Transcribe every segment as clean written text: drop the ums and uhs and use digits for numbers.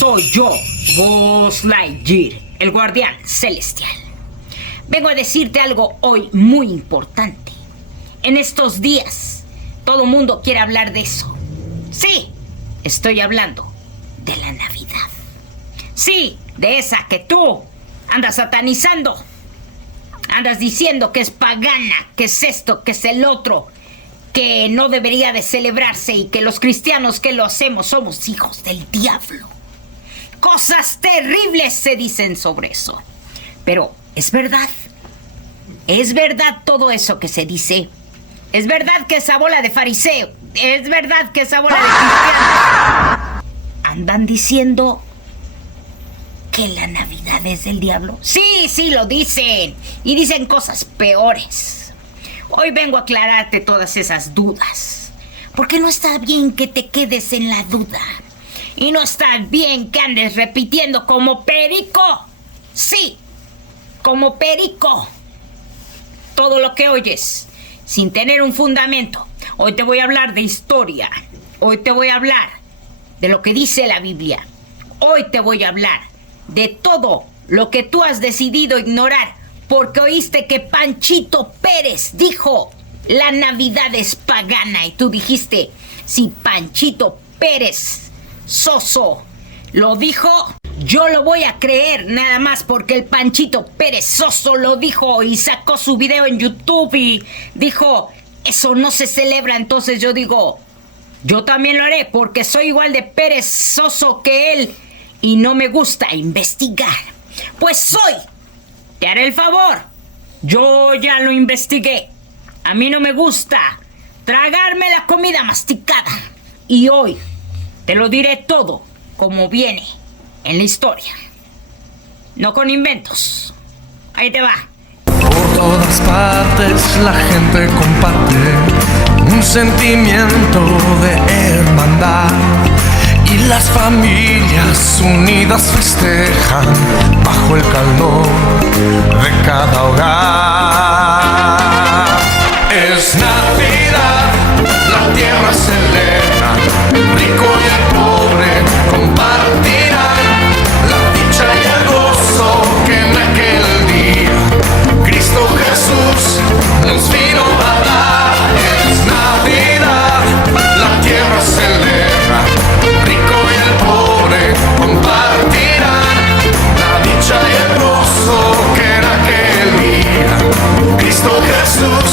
Soy yo, Buzz Lightyear, el guardián celestial. Vengo a decirte algo hoy muy importante. En estos días, todo mundo quiere hablar de eso. Sí, estoy hablando de la Navidad. Sí, de esa que tú andas satanizando. Andas diciendo que es pagana, que es esto, que es el otro, que no debería de celebrarse y que los cristianos que lo hacemos somos hijos del diablo. Cosas terribles se dicen sobre eso. Pero, ¿es verdad? ¿Es verdad todo eso que se dice? ¿Es verdad que esa bola de fariseo? ¿Es verdad que esa bola de cristianos andan diciendo que la Navidad es del diablo? Sí, lo dicen. Y dicen cosas peores. Hoy vengo a aclararte todas esas dudas. Porque no está bien que te quedes en la duda. Y no está bien que andes repitiendo como perico. Sí, como perico. Todo lo que oyes, sin tener un fundamento. Hoy te voy a hablar de historia. Hoy te voy a hablar de lo que dice la Biblia. Hoy te voy a hablar de todo lo que tú has decidido ignorar porque oíste que Panchito Pérez dijo la Navidad es pagana y tú dijiste, si Panchito Pérez Soso lo dijo, yo lo voy a creer nada más porque el Panchito Pérez Soso lo dijo y sacó su video en YouTube y dijo, eso no se celebra. Entonces yo digo, yo también lo haré porque soy igual de perezoso que él y no me gusta investigar. Pues hoy te haré el favor. Yo ya lo investigué. A mí no me gusta tragarme la comida masticada. Y hoy te lo diré todo como viene en la historia. No con inventos. Ahí te va. Por todas partes la gente comparte un sentimiento de hermandad y las familias unidas festejan bajo el calor de cada hogar. Es Navidad, la tierra celebra, el rico y el pobre compartirán la dicha y el gozo que en aquel día Cristo Jesús nos vino a dar. Es Navidad, la tierra celebra, el rico y el pobre compartirán la dicha y el gozo que en aquel día Cristo Jesús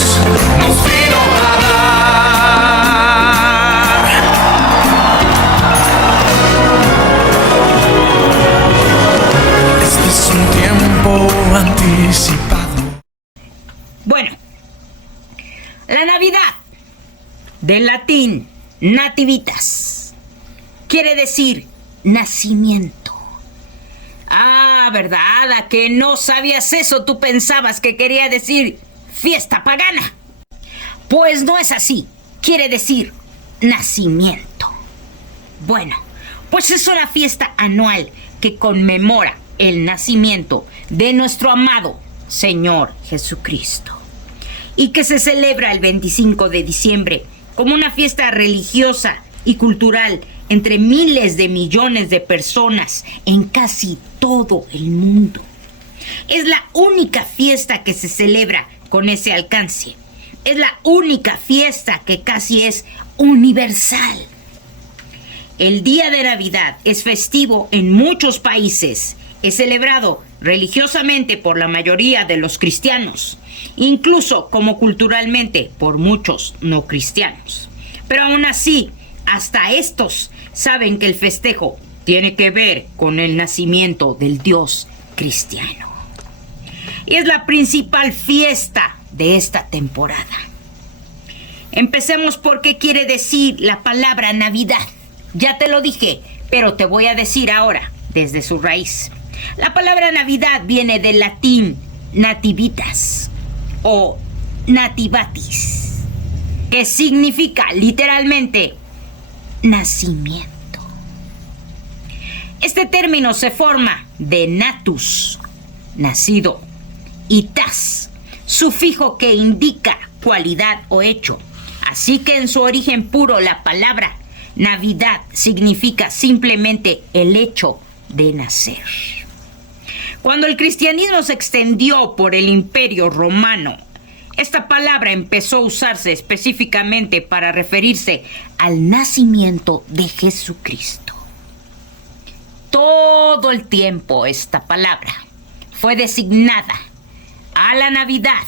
nos vino a dar. Este es un tiempo anticipado. Bueno, la Navidad, del latín nativitas, quiere decir nacimiento. Ah, ¿verdad? ¿A que no sabías eso? Tú pensabas que quería decir fiesta pagana. Pues no es así. Quiere decir nacimiento. Bueno, pues es una fiesta anual que conmemora el nacimiento de nuestro amado Señor Jesucristo y que se celebra el 25 de diciembre como una fiesta religiosa y cultural entre miles de millones de personas en casi todo el mundo. Es la única fiesta que se celebra con ese alcance. Es la única fiesta que casi es universal. El día de Navidad es festivo en muchos países. Es celebrado religiosamente por la mayoría de los cristianos, incluso como culturalmente por muchos no cristianos. Pero aún así, hasta estos saben que el festejo tiene que ver con el nacimiento del Dios cristiano. Y es la principal fiesta de esta temporada. Empecemos por qué quiere decir la palabra Navidad. Ya te lo dije, pero te voy a decir ahora desde su raíz. La palabra Navidad viene del latín nativitas o nativatis, que significa literalmente nacimiento. Este término se forma de natus, nacido, y tas, sufijo que indica cualidad o hecho. Así que en su origen puro la palabra Navidad significa simplemente el hecho de nacer. Cuando el cristianismo se extendió por el Imperio Romano, esta palabra empezó a usarse específicamente para referirse al nacimiento de Jesucristo. Todo el tiempo esta palabra fue designada a la Navidad,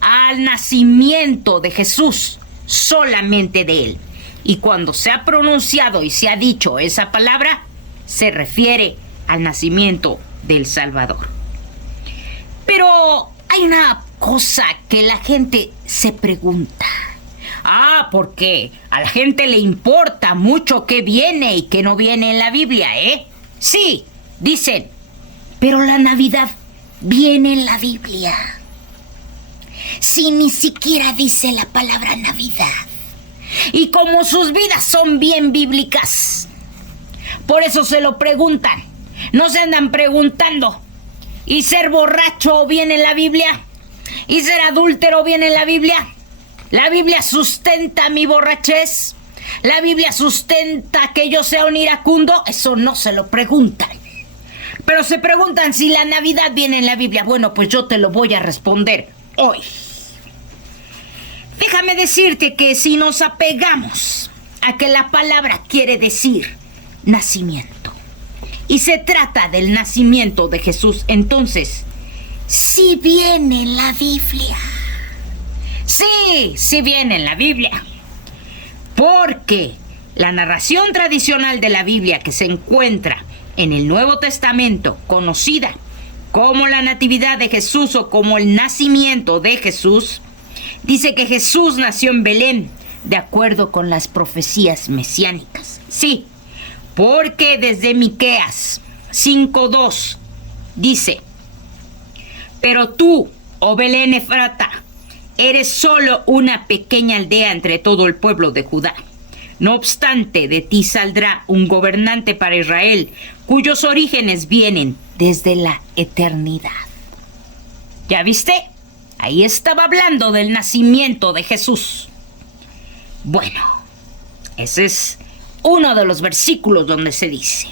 al nacimiento de Jesús, solamente de Él. Y cuando se ha pronunciado y se ha dicho esa palabra, se refiere al nacimiento del Salvador. Pero hay una cosa que la gente se pregunta. Porque a la gente le importa mucho qué viene y qué no viene en la Biblia, ¿eh? Sí, dicen, pero la Navidad viene en la Biblia. Si ni siquiera dice la palabra Navidad. Y como sus vidas son bien bíblicas, por eso se lo preguntan. No se andan preguntando, ¿y ser borracho viene en la Biblia? ¿Y ser adúltero viene en la Biblia? ¿La Biblia sustenta mi borrachez? ¿La Biblia sustenta que yo sea un iracundo? Eso no se lo preguntan. Pero se preguntan si la Navidad viene en la Biblia. Bueno, pues yo te lo voy a responder hoy. Déjame decirte que si nos apegamos a que la palabra quiere decir nacimiento, y se trata del nacimiento de Jesús, entonces, sí viene en la Biblia. Sí viene en la Biblia. Porque la narración tradicional de la Biblia que se encuentra en el Nuevo Testamento, conocida como la Natividad de Jesús o como el nacimiento de Jesús, dice que Jesús nació en Belén, de acuerdo con las profecías mesiánicas. Sí, porque desde Miqueas 5:2 dice: pero tú, oh Belén Efrata, eres solo una pequeña aldea entre todo el pueblo de Judá. No obstante, de ti saldrá un gobernante para Israel, cuyos orígenes vienen desde la eternidad. ¿Ya viste? Ahí estaba hablando del nacimiento de Jesús. Bueno, ese es uno de los versículos donde se dice.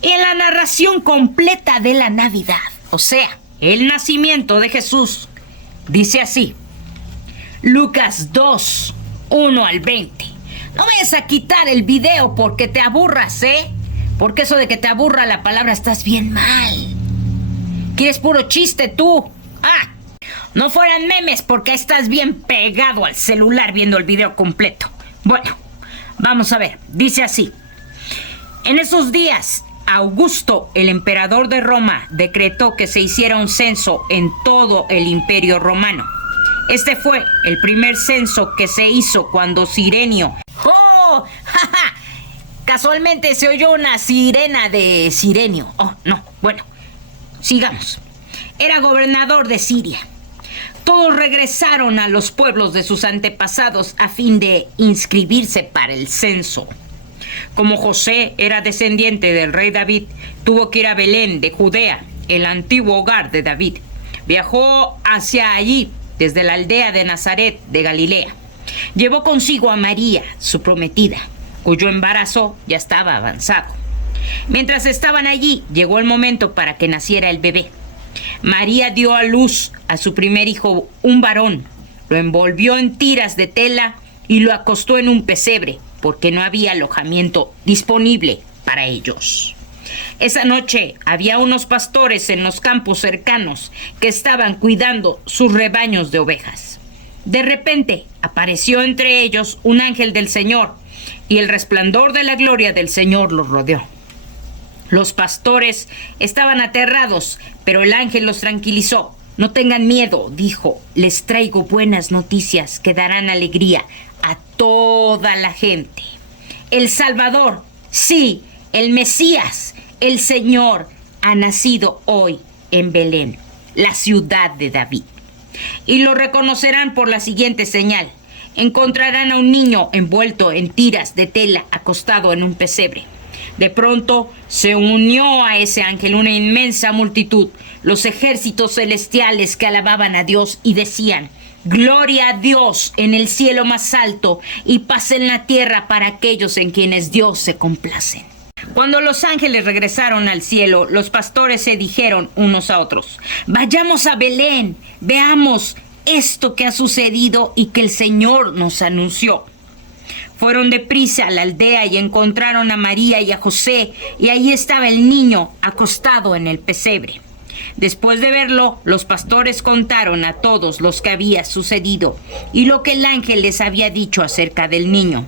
En la narración completa de la Navidad, o sea, el nacimiento de Jesús, dice así: Lucas 2, 1 al 20. No vayas a quitar el video porque te aburras, ¿eh? Porque eso de que te aburra la palabra estás bien mal. ¿Quieres puro chiste tú? No fueran memes porque estás bien pegado al celular viendo el video completo. Bueno, vamos a ver. Dice así: en esos días, Augusto, el emperador de Roma, decretó que se hiciera un censo en todo el Imperio Romano. Este fue el primer censo que se hizo cuando Cirenio... ¡Oh! ¡Ja! Casualmente se oyó una sirena de Cirenio. Oh, no. Bueno, sigamos. Era gobernador de Siria. Todos regresaron a los pueblos de sus antepasados a fin de inscribirse para el censo. Como José era descendiente del rey David, tuvo que ir a Belén de Judea, el antiguo hogar de David. Viajó hacia allí desde la aldea de Nazaret de Galilea. Llevó consigo a María, su prometida, cuyo embarazo ya estaba avanzado. Mientras estaban allí, llegó el momento para que naciera el bebé. María dio a luz a su primer hijo, un varón. Lo envolvió en tiras de tela y lo acostó en un pesebre, porque no había alojamiento disponible para ellos. Esa noche había unos pastores en los campos cercanos que estaban cuidando sus rebaños de ovejas. De repente apareció entre ellos un ángel del Señor, y el resplandor de la gloria del Señor los rodeó. Los pastores estaban aterrados, pero el ángel los tranquilizó. No tengan miedo, dijo, les traigo buenas noticias que darán alegría a toda la gente. El Salvador, sí, el Mesías, el Señor, ha nacido hoy en Belén, la ciudad de David. Y lo reconocerán por la siguiente señal: encontrarán a un niño envuelto en tiras de tela, acostado en un pesebre. De pronto se unió a ese ángel una inmensa multitud, los ejércitos celestiales que alababan a Dios y decían: Gloria a Dios en el cielo más alto y paz en la tierra para aquellos en quienes Dios se complace. Cuando los ángeles regresaron al cielo, los pastores se dijeron unos a otros: vayamos a Belén, veamos esto que ha sucedido y que el Señor nos anunció. Fueron deprisa a la aldea y encontraron a María y a José, y allí estaba el niño acostado en el pesebre. Después de verlo, los pastores contaron a todos lo que había sucedido y lo que el ángel les había dicho acerca del niño.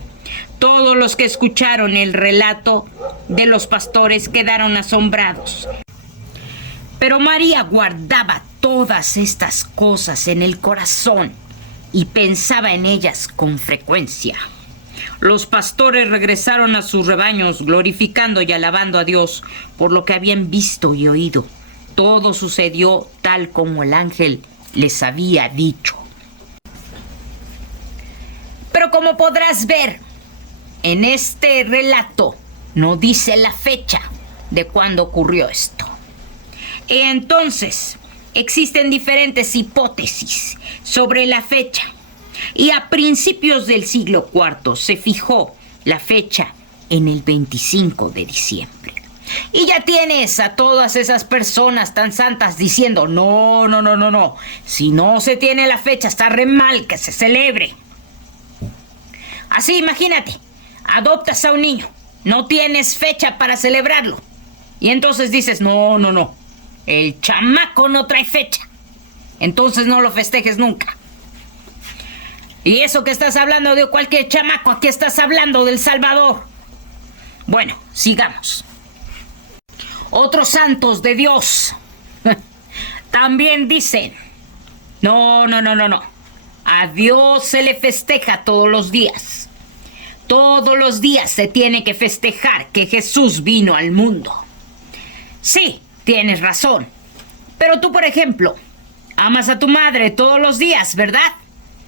Todos los que escucharon el relato de los pastores quedaron asombrados. Pero María guardaba todas estas cosas en el corazón y pensaba en ellas con frecuencia. Los pastores regresaron a sus rebaños glorificando y alabando a Dios por lo que habían visto y oído. Todo sucedió tal como el ángel les había dicho. Pero como podrás ver, en este relato no dice la fecha de cuándo ocurrió esto. Entonces, existen diferentes hipótesis sobre la fecha. Y a principios del siglo IV se fijó la fecha en el 25 de diciembre. Y ya tienes a todas esas personas tan santas diciendo: no. Si no se tiene la fecha, está re mal que se celebre. Así, imagínate, adoptas a un niño, no tienes fecha para celebrarlo. Y entonces dices: no. El chamaco no trae fecha. Entonces no lo festejes nunca. Y eso que estás hablando de cualquier chamaco, aquí estás hablando del Salvador. Bueno, sigamos. Otros santos de Dios también dicen: no. A Dios se le festeja todos los días. Todos los días se tiene que festejar que Jesús vino al mundo. Sí, tienes razón. Pero tú, por ejemplo, amas a tu madre todos los días, ¿verdad?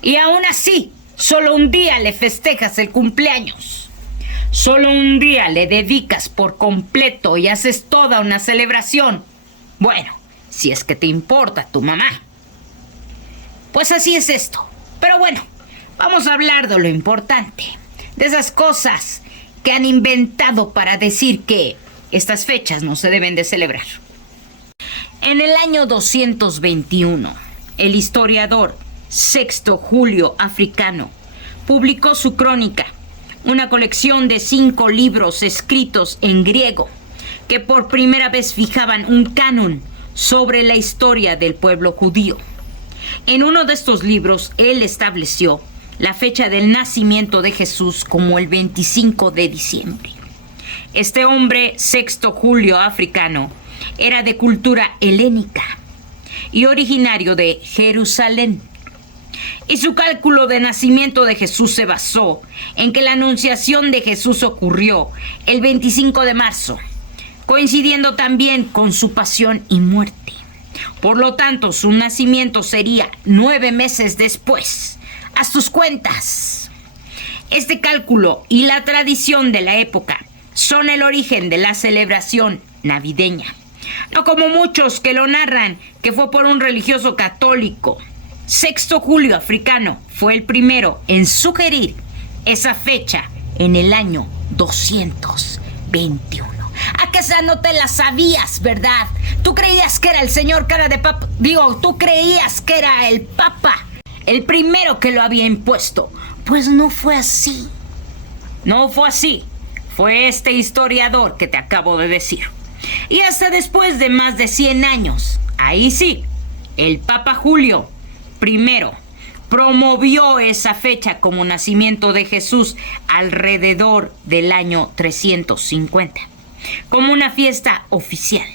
Y aún así, solo un día le festejas el cumpleaños. Solo un día le dedicas por completo y haces toda una celebración. Bueno, si es que te importa tu mamá. Pues así es esto. Pero bueno, vamos a hablar de lo importante. De esas cosas que han inventado para decir que estas fechas no se deben de celebrar. En el año 221, el historiador Sexto Julio Africano publicó su crónica, una colección de 5 libros escritos en griego que por primera vez fijaban un canon sobre la historia del pueblo judío. En uno de estos libros, él estableció la fecha del nacimiento de Jesús como el 25 de diciembre. Este hombre, Sexto Julio Africano, era de cultura helénica y originario de Jerusalén. Y su cálculo de nacimiento de Jesús se basó en que la anunciación de Jesús ocurrió el 25 de marzo, coincidiendo también con su pasión y muerte. Por lo tanto, su nacimiento sería 9 meses después. Haz tus cuentas. Este cálculo y la tradición de la época son el origen de la celebración navideña. No como muchos que lo narran, que fue por un religioso católico. Sexto Julio Africano fue el primero en sugerir esa fecha en el año 221. ¿A que esa no te la sabías, verdad? Tú creías que era el señor cara de papa. Tú creías que era el papa, el primero que lo había impuesto. Pues no fue así. No fue así. Fue este historiador que te acabo de decir. Y hasta después de más de 100 años, ahí sí, el Papa Julio I promovió esa fecha como nacimiento de Jesús alrededor del año 350, como una fiesta oficial,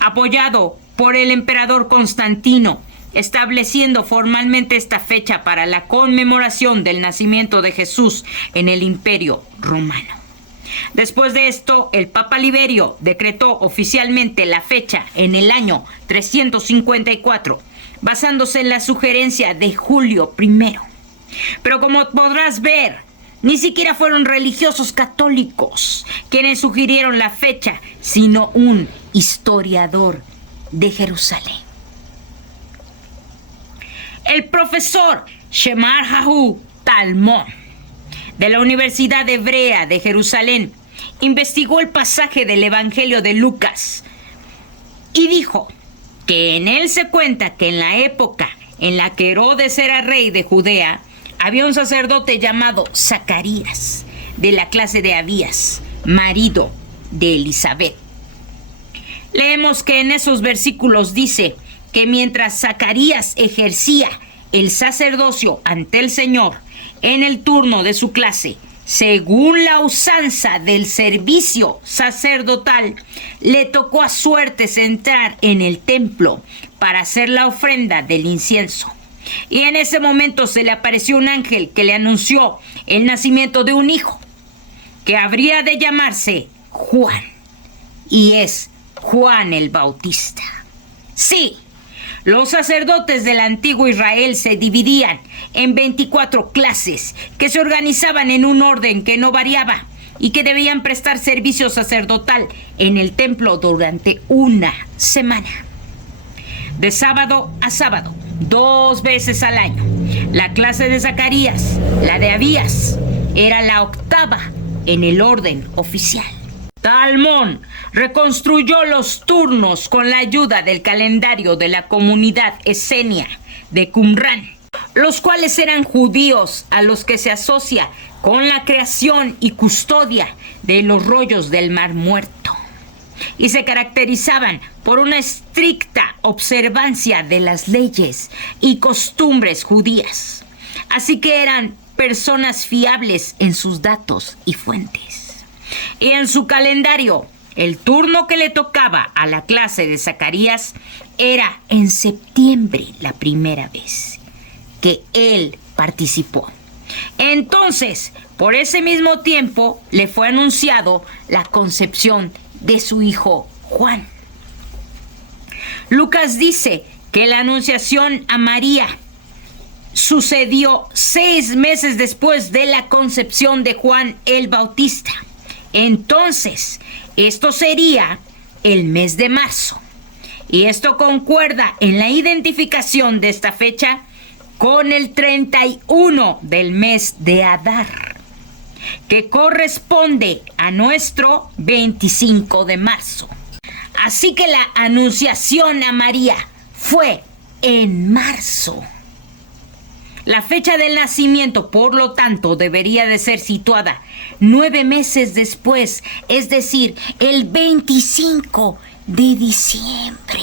apoyado por el emperador Constantino, estableciendo formalmente esta fecha para la conmemoración del nacimiento de Jesús en el Imperio Romano. Después de esto, el Papa Liberio decretó oficialmente la fecha en el año 354, basándose en la sugerencia de Julio I. Pero como podrás ver, ni siquiera fueron religiosos católicos quienes sugirieron la fecha, sino un historiador de Jerusalén. El profesor Shemar Hahu Talmón de la Universidad Hebrea de Jerusalén investigó el pasaje del Evangelio de Lucas y dijo que en él se cuenta que en la época en la que Herodes era rey de Judea, había un sacerdote llamado Zacarías, de la clase de Abías, marido de Elizabeth. Leemos que en esos versículos dice que mientras Zacarías ejercía el sacerdocio ante el Señor en el turno de su clase, según la usanza del servicio sacerdotal, le tocó a suertes entrar en el templo para hacer la ofrenda del incienso. Y en ese momento se le apareció un ángel que le anunció el nacimiento de un hijo, que habría de llamarse Juan, y es Juan el Bautista. Sí, los sacerdotes del antiguo Israel se dividían en 24 clases que se organizaban en un orden que no variaba y que debían prestar servicio sacerdotal en el templo durante una semana. De sábado a sábado, 2 veces al año. La clase de Zacarías, la de Abías, era la octava en el orden oficial. Talmón reconstruyó los turnos con la ayuda del calendario de la comunidad esenia de Qumran, los cuales eran judíos a los que se asocia con la creación y custodia de los rollos del Mar Muerto, y se caracterizaban por una estricta observancia de las leyes y costumbres judías, así que eran personas fiables en sus datos y fuentes. Y en su calendario, el turno que le tocaba a la clase de Zacarías era en septiembre, la primera vez que él participó. Entonces, por ese mismo tiempo, le fue anunciado la concepción de su hijo Juan. Lucas dice que la anunciación a María sucedió 6 meses después de la concepción de Juan el Bautista. Entonces, esto sería el mes de marzo. Y esto concuerda en la identificación de esta fecha con el 31 del mes de Adar, que corresponde a nuestro 25 de marzo. Así que la anunciación a María fue en marzo. La fecha del nacimiento, por lo tanto, debería de ser situada 9 meses después, es decir, el 25 de diciembre.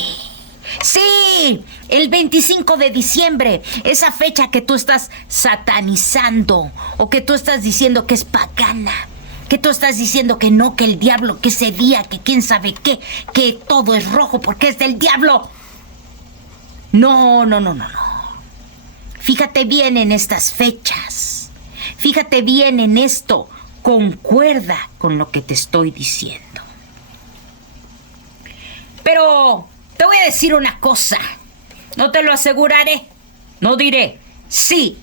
Sí, el 25 de diciembre, esa fecha que tú estás satanizando o que tú estás diciendo que es pagana, que tú estás diciendo que no, que el diablo, que ese día, que quién sabe qué, que todo es rojo porque es del diablo. No. Fíjate bien en estas fechas. Fíjate bien en esto. Concuerda con lo que te estoy diciendo. Pero te voy a decir una cosa. No te lo aseguraré. No diré, sí,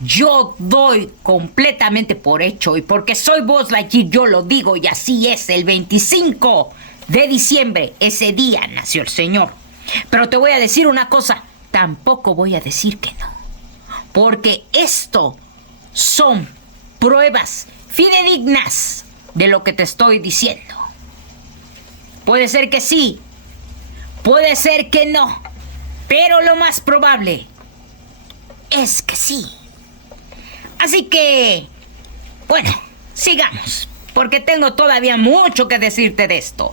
yo doy completamente por hecho. Y porque soy Buzz Lightyear, yo lo digo y así es. El 25 de diciembre, ese día nació el Señor. Pero te voy a decir una cosa. Tampoco voy a decir que no. Porque esto son pruebas fidedignas de lo que te estoy diciendo. Puede ser que sí, puede ser que no, pero lo más probable es que sí. Así que, bueno, sigamos, porque tengo todavía mucho que decirte de esto.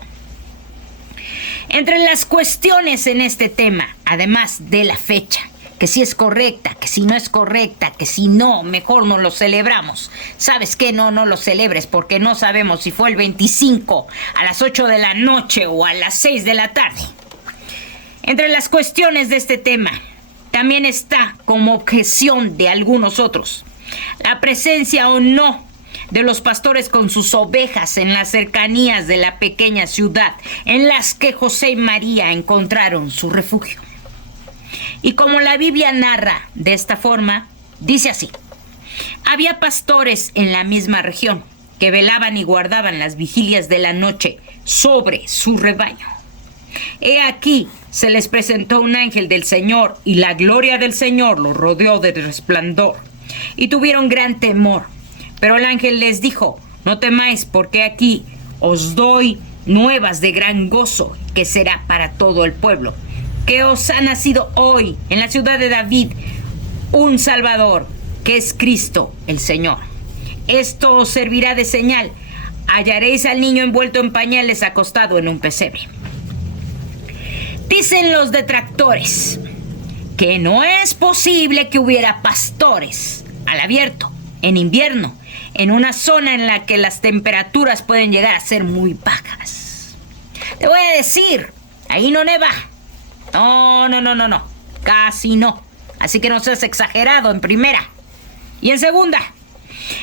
Entre las cuestiones en este tema, además de la fecha, que si es correcta, que si no es correcta, que si no, mejor no lo celebramos. ¿Sabes qué? No lo celebres porque no sabemos si fue el 25 a las 8 de la noche o a las 6 de la tarde. Entre las cuestiones de este tema, también está como objeción de algunos otros la presencia o no de los pastores con sus ovejas en las cercanías de la pequeña ciudad en las que José y María encontraron su refugio. Y como la Biblia narra de esta forma, dice así: había pastores en la misma región que velaban y guardaban las vigilias de la noche sobre su rebaño. He aquí se les presentó un ángel del Señor, y la gloria del Señor los rodeó de resplandor, y tuvieron gran temor. Pero el ángel les dijo: no temáis, porque aquí os doy nuevas de gran gozo, que será para todo el pueblo, que os ha nacido hoy en la ciudad de David un Salvador, que es Cristo el Señor. Esto os servirá de señal: hallaréis al niño envuelto en pañales, acostado en un pesebre. Dicen los detractores que no es posible que hubiera pastores al abierto en invierno, en una zona en la que las temperaturas pueden llegar a ser muy bajas. Te voy a decir, ahí no neva. No, casi no. Así que no seas exagerado, en primera. Y en segunda,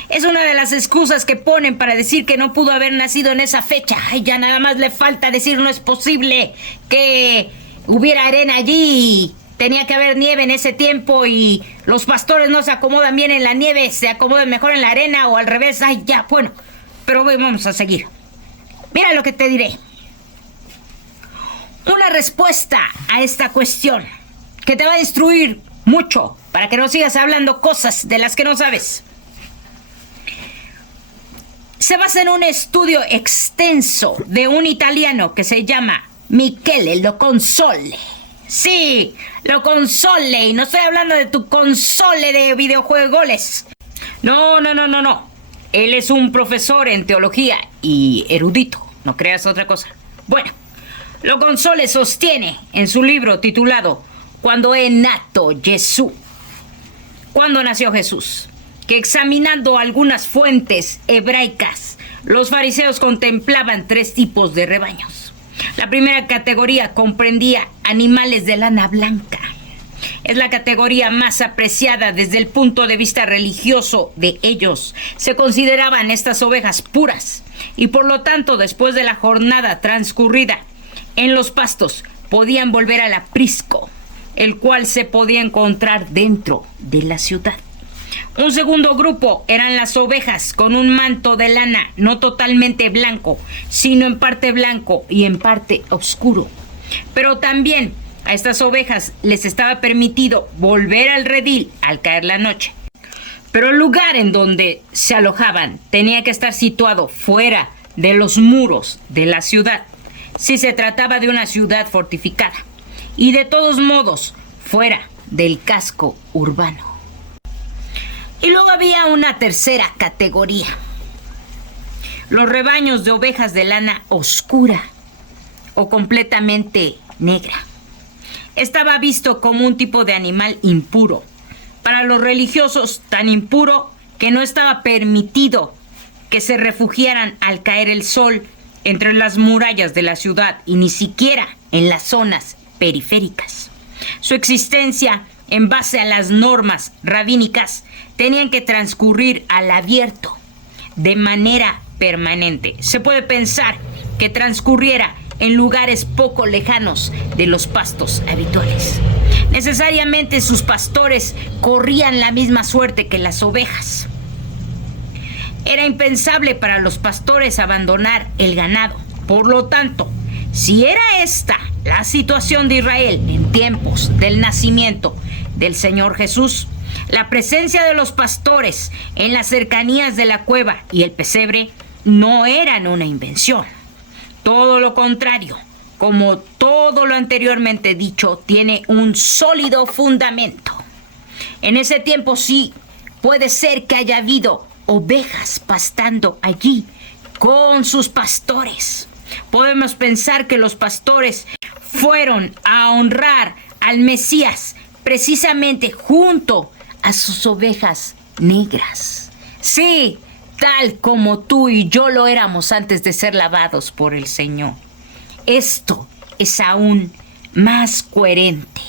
es una de las excusas que ponen para decir que no pudo haber nacido en esa fecha. Ay, ya nada más le falta decir: no es posible que hubiera arena allí. Tenía que haber nieve en ese tiempo y los pastores no se acomodan bien en la nieve, se acomodan mejor en la arena, o al revés. Ay, ya, bueno. Pero vamos a seguir. Mira lo que te diré. Una respuesta a esta cuestión que te va a instruir mucho para que no sigas hablando cosas de las que no sabes. Se basa en un estudio extenso de un italiano que se llama Michele Loconsole. Sí, Loconsole, y no estoy hablando de tu console de videojuegos. No. Él es un profesor en teología y erudito, no creas otra cosa. Bueno, Loconsole sostiene en su libro titulado Cuando è nato Gesù, ¿cuándo nació Jesús?, que examinando algunas fuentes hebraicas, los fariseos contemplaban 3 tipos de rebaños. La primera categoría comprendía animales de lana blanca. Es la categoría más apreciada desde el punto de vista religioso de ellos. Se consideraban estas ovejas puras y por lo tanto, después de la jornada transcurrida en los pastos, podían volver al aprisco, el cual se podía encontrar dentro de la ciudad. Un segundo grupo eran las ovejas con un manto de lana no totalmente blanco, sino en parte blanco y en parte oscuro. Pero también a estas ovejas les estaba permitido volver al redil al caer la noche. Pero el lugar en donde se alojaban tenía que estar situado fuera de los muros de la ciudad, si se trataba de una ciudad fortificada, y de todos modos fuera del casco urbano. Y luego había una tercera categoría: los rebaños de ovejas de lana oscura o completamente negra. Estaba visto como un tipo de animal impuro. Para los religiosos, tan impuro que no estaba permitido que se refugiaran al caer el sol entre las murallas de la ciudad y ni siquiera en las zonas periféricas. Su existencia, en base a las normas rabínicas, tenían que transcurrir al abierto de manera permanente. Se puede pensar que transcurriera en lugares poco lejanos de los pastos habituales. Necesariamente sus pastores corrían la misma suerte que las ovejas. Era impensable para los pastores abandonar el ganado. Por lo tanto, si era esta la situación de Israel en tiempos del nacimiento del Señor Jesús, la presencia de los pastores en las cercanías de la cueva y el pesebre no eran una invención. Todo lo contrario, como todo lo anteriormente dicho, tiene un sólido fundamento. En ese tiempo sí puede ser que haya habido ovejas pastando allí con sus pastores. Podemos pensar que los pastores fueron a honrar al Mesías precisamente junto a sus ovejas negras. Sí, tal como tú y yo lo éramos antes de ser lavados por el Señor. Esto es aún más coherente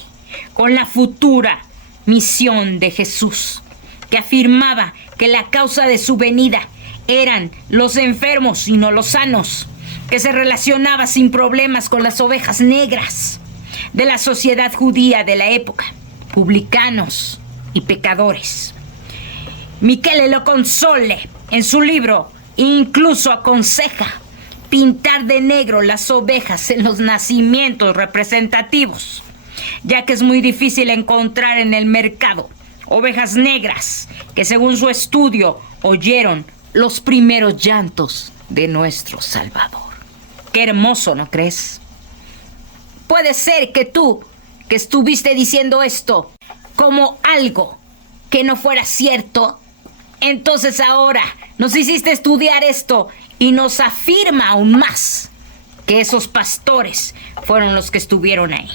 con la futura misión de Jesús, que afirmaba que la causa de su venida eran los enfermos y no los sanos, que se relacionaba sin problemas con las ovejas negras de la sociedad judía de la época, publicanos y pecadores. Michele Loconsole, en su libro, incluso aconseja pintar de negro las ovejas en los nacimientos representativos, ya que es muy difícil encontrar en el mercado ovejas negras que, según su estudio, oyeron los primeros llantos de nuestro Salvador. Qué hermoso, ¿no crees? Puede ser que tú, que estuviste diciendo esto como algo que no fuera cierto, entonces ahora nos hiciste estudiar esto y nos afirma aún más que esos pastores fueron los que estuvieron ahí.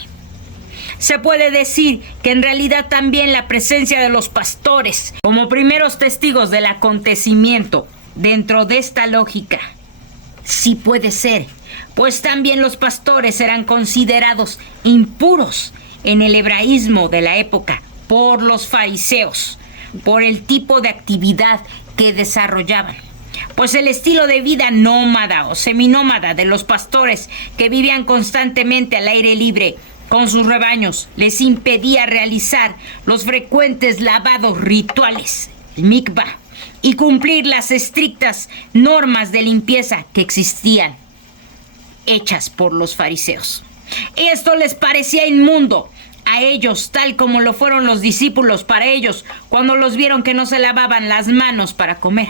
Se puede decir que en realidad también la presencia de los pastores como primeros testigos del acontecimiento dentro de esta lógica sí puede ser, pues también los pastores eran considerados impuros en el hebraísmo de la época por los fariseos, por el tipo de actividad que desarrollaban. Pues el estilo de vida nómada o seminómada de los pastores que vivían constantemente al aire libre con sus rebaños les impedía realizar los frecuentes lavados rituales, el mikvah, y cumplir las estrictas normas de limpieza que existían, hechas por los fariseos. Esto les parecía inmundo a ellos, tal como lo fueron los discípulos para ellos cuando los vieron que no se lavaban las manos para comer.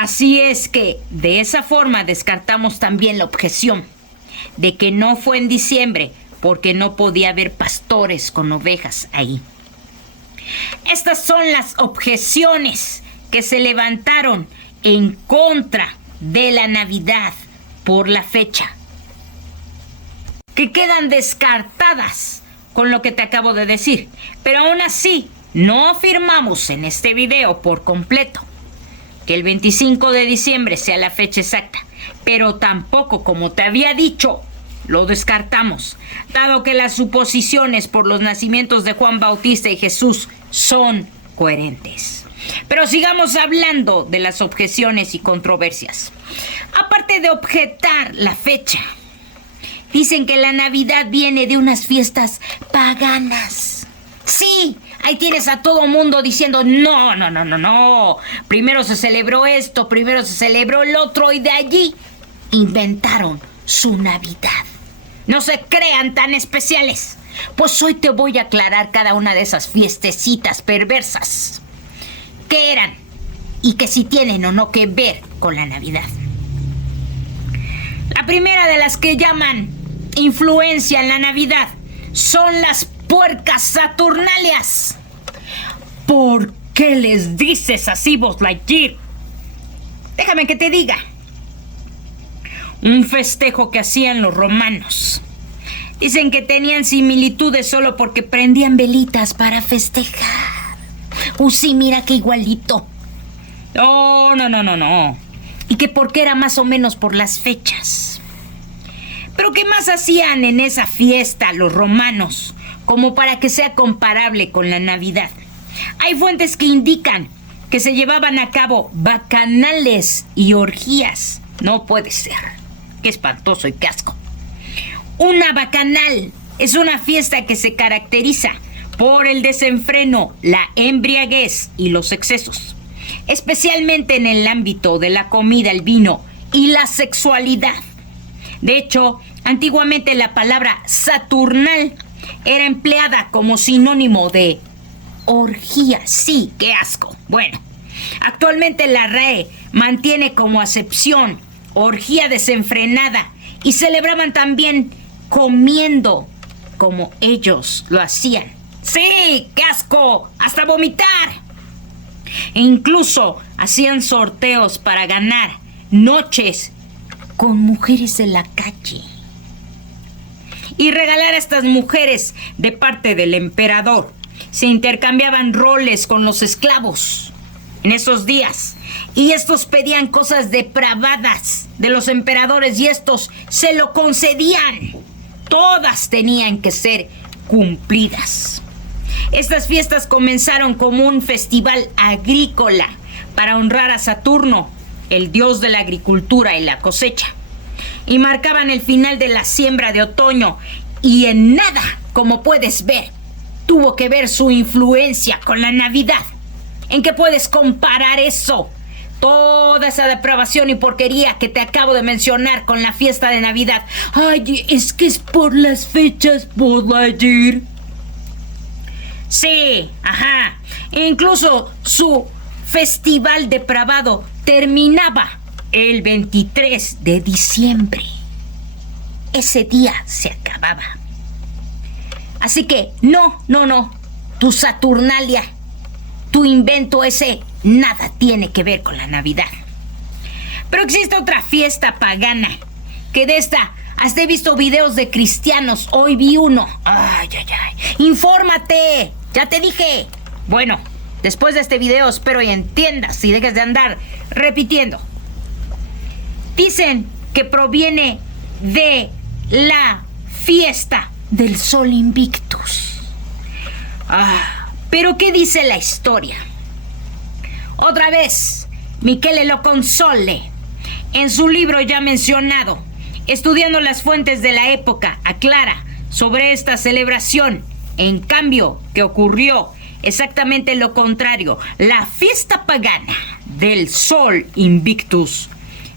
Así es que de esa forma descartamos también la objeción de que no fue en diciembre porque no podía haber pastores con ovejas ahí. Estas son las objeciones que se levantaron en contra de la Navidad por la fecha, que quedan descartadas con lo que te acabo de decir. Pero aún así, no afirmamos en este video por completo que el 25 de diciembre sea la fecha exacta, pero tampoco, como te había dicho, lo descartamos, dado que las suposiciones por los nacimientos de Juan Bautista y Jesús son coherentes. Pero sigamos hablando de las objeciones y controversias. Aparte de objetar la fecha, dicen que la Navidad viene de unas fiestas paganas. Sí, ahí tienes a todo mundo diciendo no. Primero se celebró esto, primero se celebró el otro y de allí inventaron su Navidad. No se crean tan especiales, pues hoy te voy a aclarar cada una de esas fiestecitas perversas. ¿Qué eran? Y que si tienen o no que ver con la Navidad. La primera de las que llaman influencia en la Navidad son las puercas saturnalias. ¿Por qué les dices así, Buzz Lightyear? Déjame que te diga. Un festejo que hacían los romanos. Dicen que tenían similitudes solo porque prendían velitas para festejar. Sí, mira qué igualito. No. Y que porque era más o menos por las fechas. Pero ¿qué más hacían en esa fiesta los romanos como para que sea comparable con la Navidad? Hay fuentes que indican que se llevaban a cabo bacanales y orgías. No puede ser. Qué espantoso y qué asco. Una bacanal es una fiesta que se caracteriza por el desenfreno, la embriaguez y los excesos, especialmente en el ámbito de la comida, el vino y la sexualidad. De hecho, antiguamente la palabra saturnal era empleada como sinónimo de orgía. Sí, qué asco. Bueno, actualmente la RAE mantiene como acepción orgía desenfrenada y celebraban también comiendo como ellos lo hacían. ¡Sí! ¡Qué asco! ¡Hasta vomitar! E incluso hacían sorteos para ganar noches con mujeres de la calle. Y regalar a estas mujeres de parte del emperador. Se intercambiaban roles con los esclavos en esos días. Y estos pedían cosas depravadas de los emperadores y estos se lo concedían. Todas tenían que ser cumplidas. Estas fiestas comenzaron como un festival agrícola para honrar a Saturno, el dios de la agricultura y la cosecha, y marcaban el final de la siembra de otoño, y en nada, como puedes ver, tuvo que ver su influencia con la Navidad. ¿En qué puedes comparar eso? toda esa depravación y porquería que te acabo de mencionar con la fiesta de Navidad. Ay, es que es por las fechas, Buzz Lightyear. Sí, ajá. Incluso su festival depravado terminaba el 23 de diciembre. Ese día se acababa. Así que no. Tu Saturnalia, tu invento ese, nada tiene que ver con la Navidad. Pero existe otra fiesta pagana, que de esta hasta he visto videos de cristianos. Hoy vi uno. Ay. ¡Infórmate! Ya te dije. Bueno, después de este video espero y entiendas y dejes de andar repitiendo. Dicen que proviene de la fiesta del Sol Invictus. Pero ¿qué dice la historia? Otra vez, Michele Loconsole, en su libro ya mencionado, Estudiando las fuentes de la época, aclara sobre esta celebración. En cambio, que ocurrió exactamente lo contrario. La fiesta pagana del Sol Invictus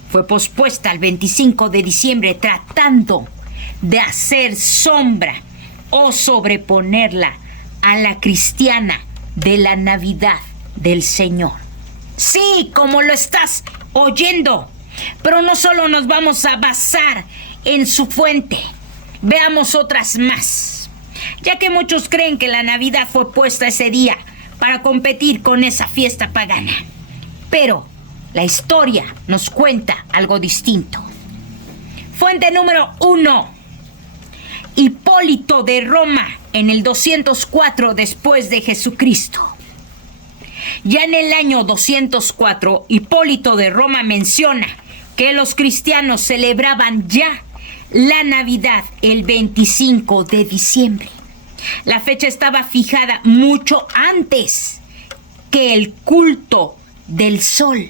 fue pospuesta al 25 de diciembre tratando de hacer sombra o sobreponerla a la cristiana de la Navidad del Señor. Sí, como lo estás oyendo. Pero no solo nos vamos a basar en su fuente. Veamos otras más. Ya que muchos creen que la Navidad fue puesta ese día para competir con esa fiesta pagana. Pero la historia nos cuenta algo distinto. Fuente número 1. Hipólito de Roma en el 204 después de Jesucristo. Ya en el año 204, Hipólito de Roma menciona que los cristianos celebraban ya la Navidad el 25 de diciembre. La fecha estaba fijada mucho antes que el culto del sol.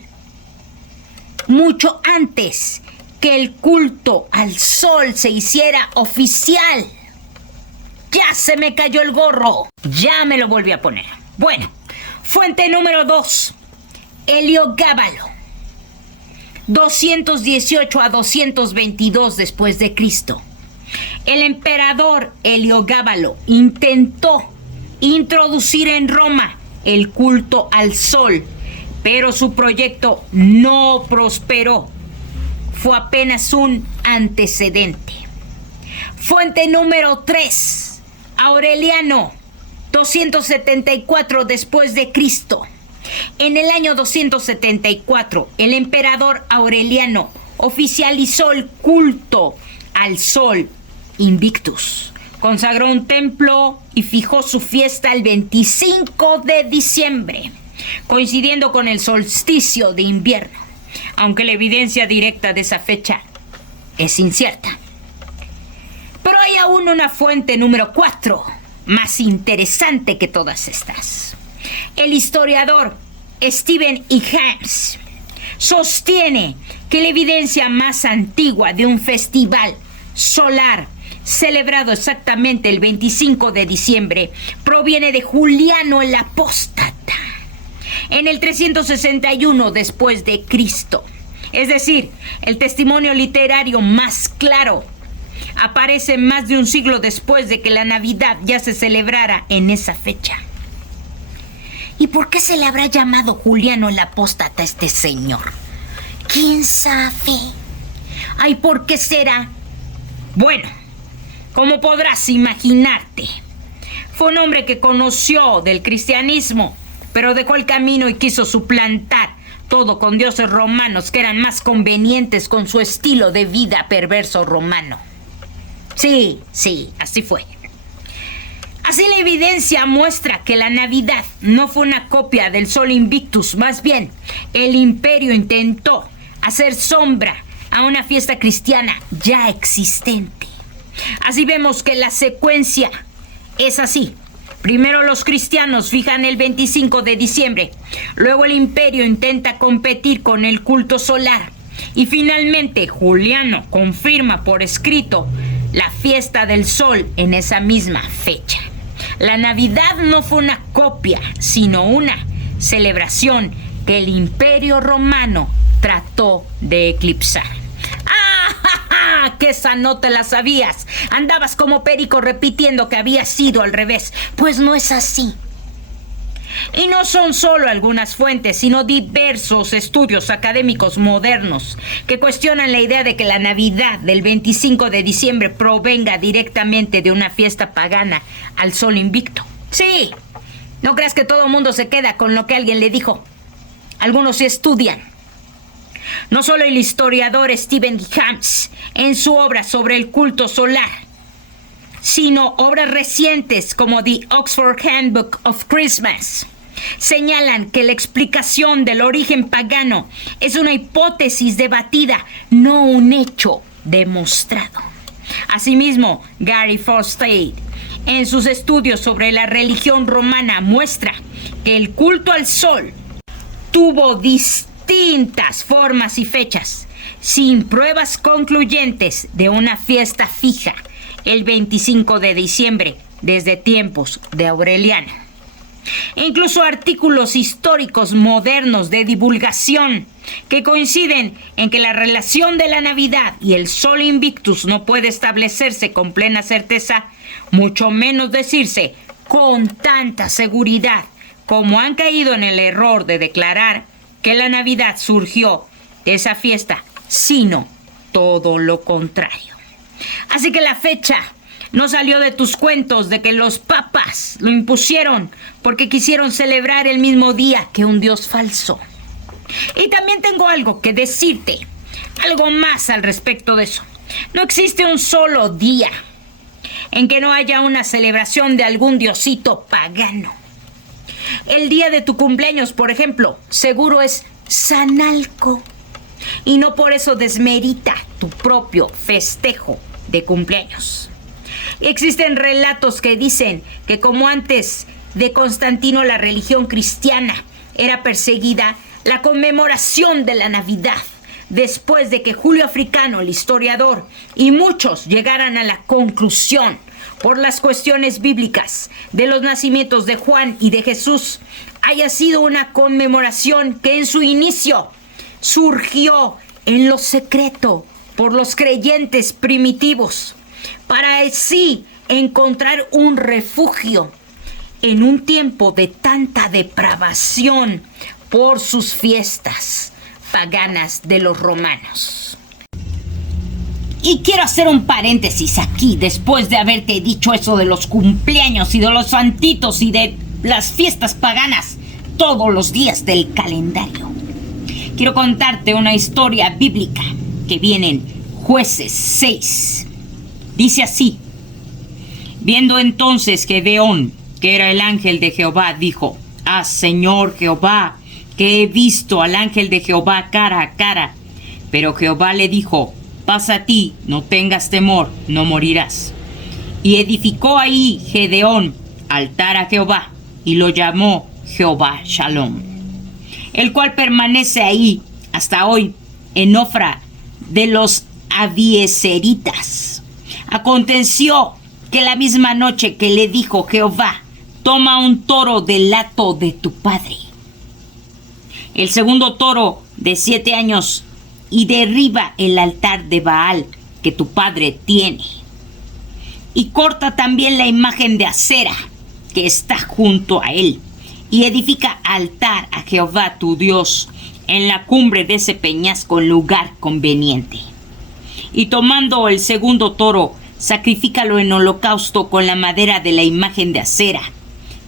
Mucho antes que el culto al sol se hiciera oficial. Ya se me cayó el gorro. Ya me lo volví a poner. Bueno, fuente número 2. Heliogábalo. 218 a 222 después de Cristo. El emperador Heliogábalo intentó introducir en Roma el culto al sol, pero su proyecto no prosperó. Fue apenas un antecedente. Fuente número 3. Aureliano, 274 después de Cristo. En el año 274, el emperador Aureliano oficializó el culto al Sol Invictus. Consagró un templo y fijó su fiesta el 25 de diciembre, coincidiendo con el solsticio de invierno, aunque la evidencia directa de esa fecha es incierta. Pero hay aún una fuente número 4, más interesante que todas estas. El historiador Stephen E. James sostiene que la evidencia más antigua de un festival solar celebrado exactamente el 25 de diciembre proviene de Juliano el Apóstata en el 361 después de Cristo. Es decir, el testimonio literario más claro aparece más de un siglo después de que la Navidad ya se celebrara en esa fecha. ¿Y por qué se le habrá llamado Juliano el Apóstata a este señor? ¿Quién sabe? Ay, ¿por qué será? Bueno, como podrás imaginarte, fue un hombre que conoció del cristianismo, pero dejó el camino y quiso suplantar todo con dioses romanos que eran más convenientes con su estilo de vida perverso romano. Sí, así fue. Así la evidencia muestra que la Navidad no fue una copia del Sol Invictus, más bien el imperio intentó hacer sombra a una fiesta cristiana ya existente. Así vemos que la secuencia es así. Primero los cristianos fijan el 25 de diciembre, luego el imperio intenta competir con el culto solar y finalmente Juliano confirma por escrito la fiesta del sol en esa misma fecha. La Navidad no fue una copia, sino una celebración que el Imperio Romano trató de eclipsar. ¡Ah! ¡Que esa no te la sabías! Andabas como perico repitiendo que había sido al revés. Pues no es así. Y no son solo algunas fuentes, sino diversos estudios académicos modernos que cuestionan la idea de que la Navidad del 25 de diciembre provenga directamente de una fiesta pagana al sol invicto. Sí, no creas que todo el mundo se queda con lo que alguien le dijo. Algunos sí estudian. No solo el historiador Stephen Hams en su obra sobre el culto solar, sino obras recientes como The Oxford Handbook of Christmas señalan que la explicación del origen pagano es una hipótesis debatida, no un hecho demostrado. Asimismo, Gary Forsyth, en sus estudios sobre la religión romana, muestra que el culto al sol tuvo distintas formas y fechas, sin pruebas concluyentes de una fiesta fija el 25 de diciembre desde tiempos de Aureliano. Incluso artículos históricos modernos de divulgación que coinciden en que la relación de la Navidad y el Sol Invictus no puede establecerse con plena certeza, mucho menos decirse con tanta seguridad como han caído en el error de declarar que la Navidad surgió de esa fiesta, sino todo lo contrario. Así que la fecha no salió de tus cuentos de que los papas lo impusieron porque quisieron celebrar el mismo día que un dios falso. Y también tengo algo que decirte, algo más al respecto de eso. No existe un solo día en que no haya una celebración de algún diosito pagano. El día de tu cumpleaños, por ejemplo, seguro es Sanalco. Y no por eso desmerita tu propio festejo de cumpleaños. Existen relatos que dicen que como antes de Constantino la religión cristiana era perseguida, la conmemoración de la Navidad, después de que Julio Africano, el historiador, y muchos llegaran a la conclusión por las cuestiones bíblicas de los nacimientos de Juan y de Jesús, haya sido una conmemoración que en su inicio surgió en lo secreto por los creyentes primitivos, para así encontrar un refugio en un tiempo de tanta depravación por sus fiestas paganas de los romanos. Y quiero hacer un paréntesis aquí, después de haberte dicho eso de los cumpleaños y de los santitos y de las fiestas paganas todos los días del calendario. Quiero contarte una historia bíblica que viene en Jueces 6. Dice así: viendo entonces Gedeón, que era el ángel de Jehová, dijo: ah, Señor Jehová, que he visto al ángel de Jehová cara a cara. Pero Jehová le dijo: pasa a ti, no tengas temor, no morirás. Y edificó ahí Gedeón altar a Jehová, y lo llamó Jehová Shalom, el cual permanece ahí hasta hoy, en Ofra de los Abieseritas. Aconteció que la misma noche que le dijo Jehová: toma un toro del hato de tu padre, el segundo toro de 7 años, y derriba el altar de Baal que tu padre tiene, y corta también la imagen de Acera que está junto a él, y edifica altar a Jehová tu Dios en la cumbre de ese peñasco en lugar conveniente. Y tomando el segundo toro, sacrifícalo en holocausto con la madera de la imagen de Acera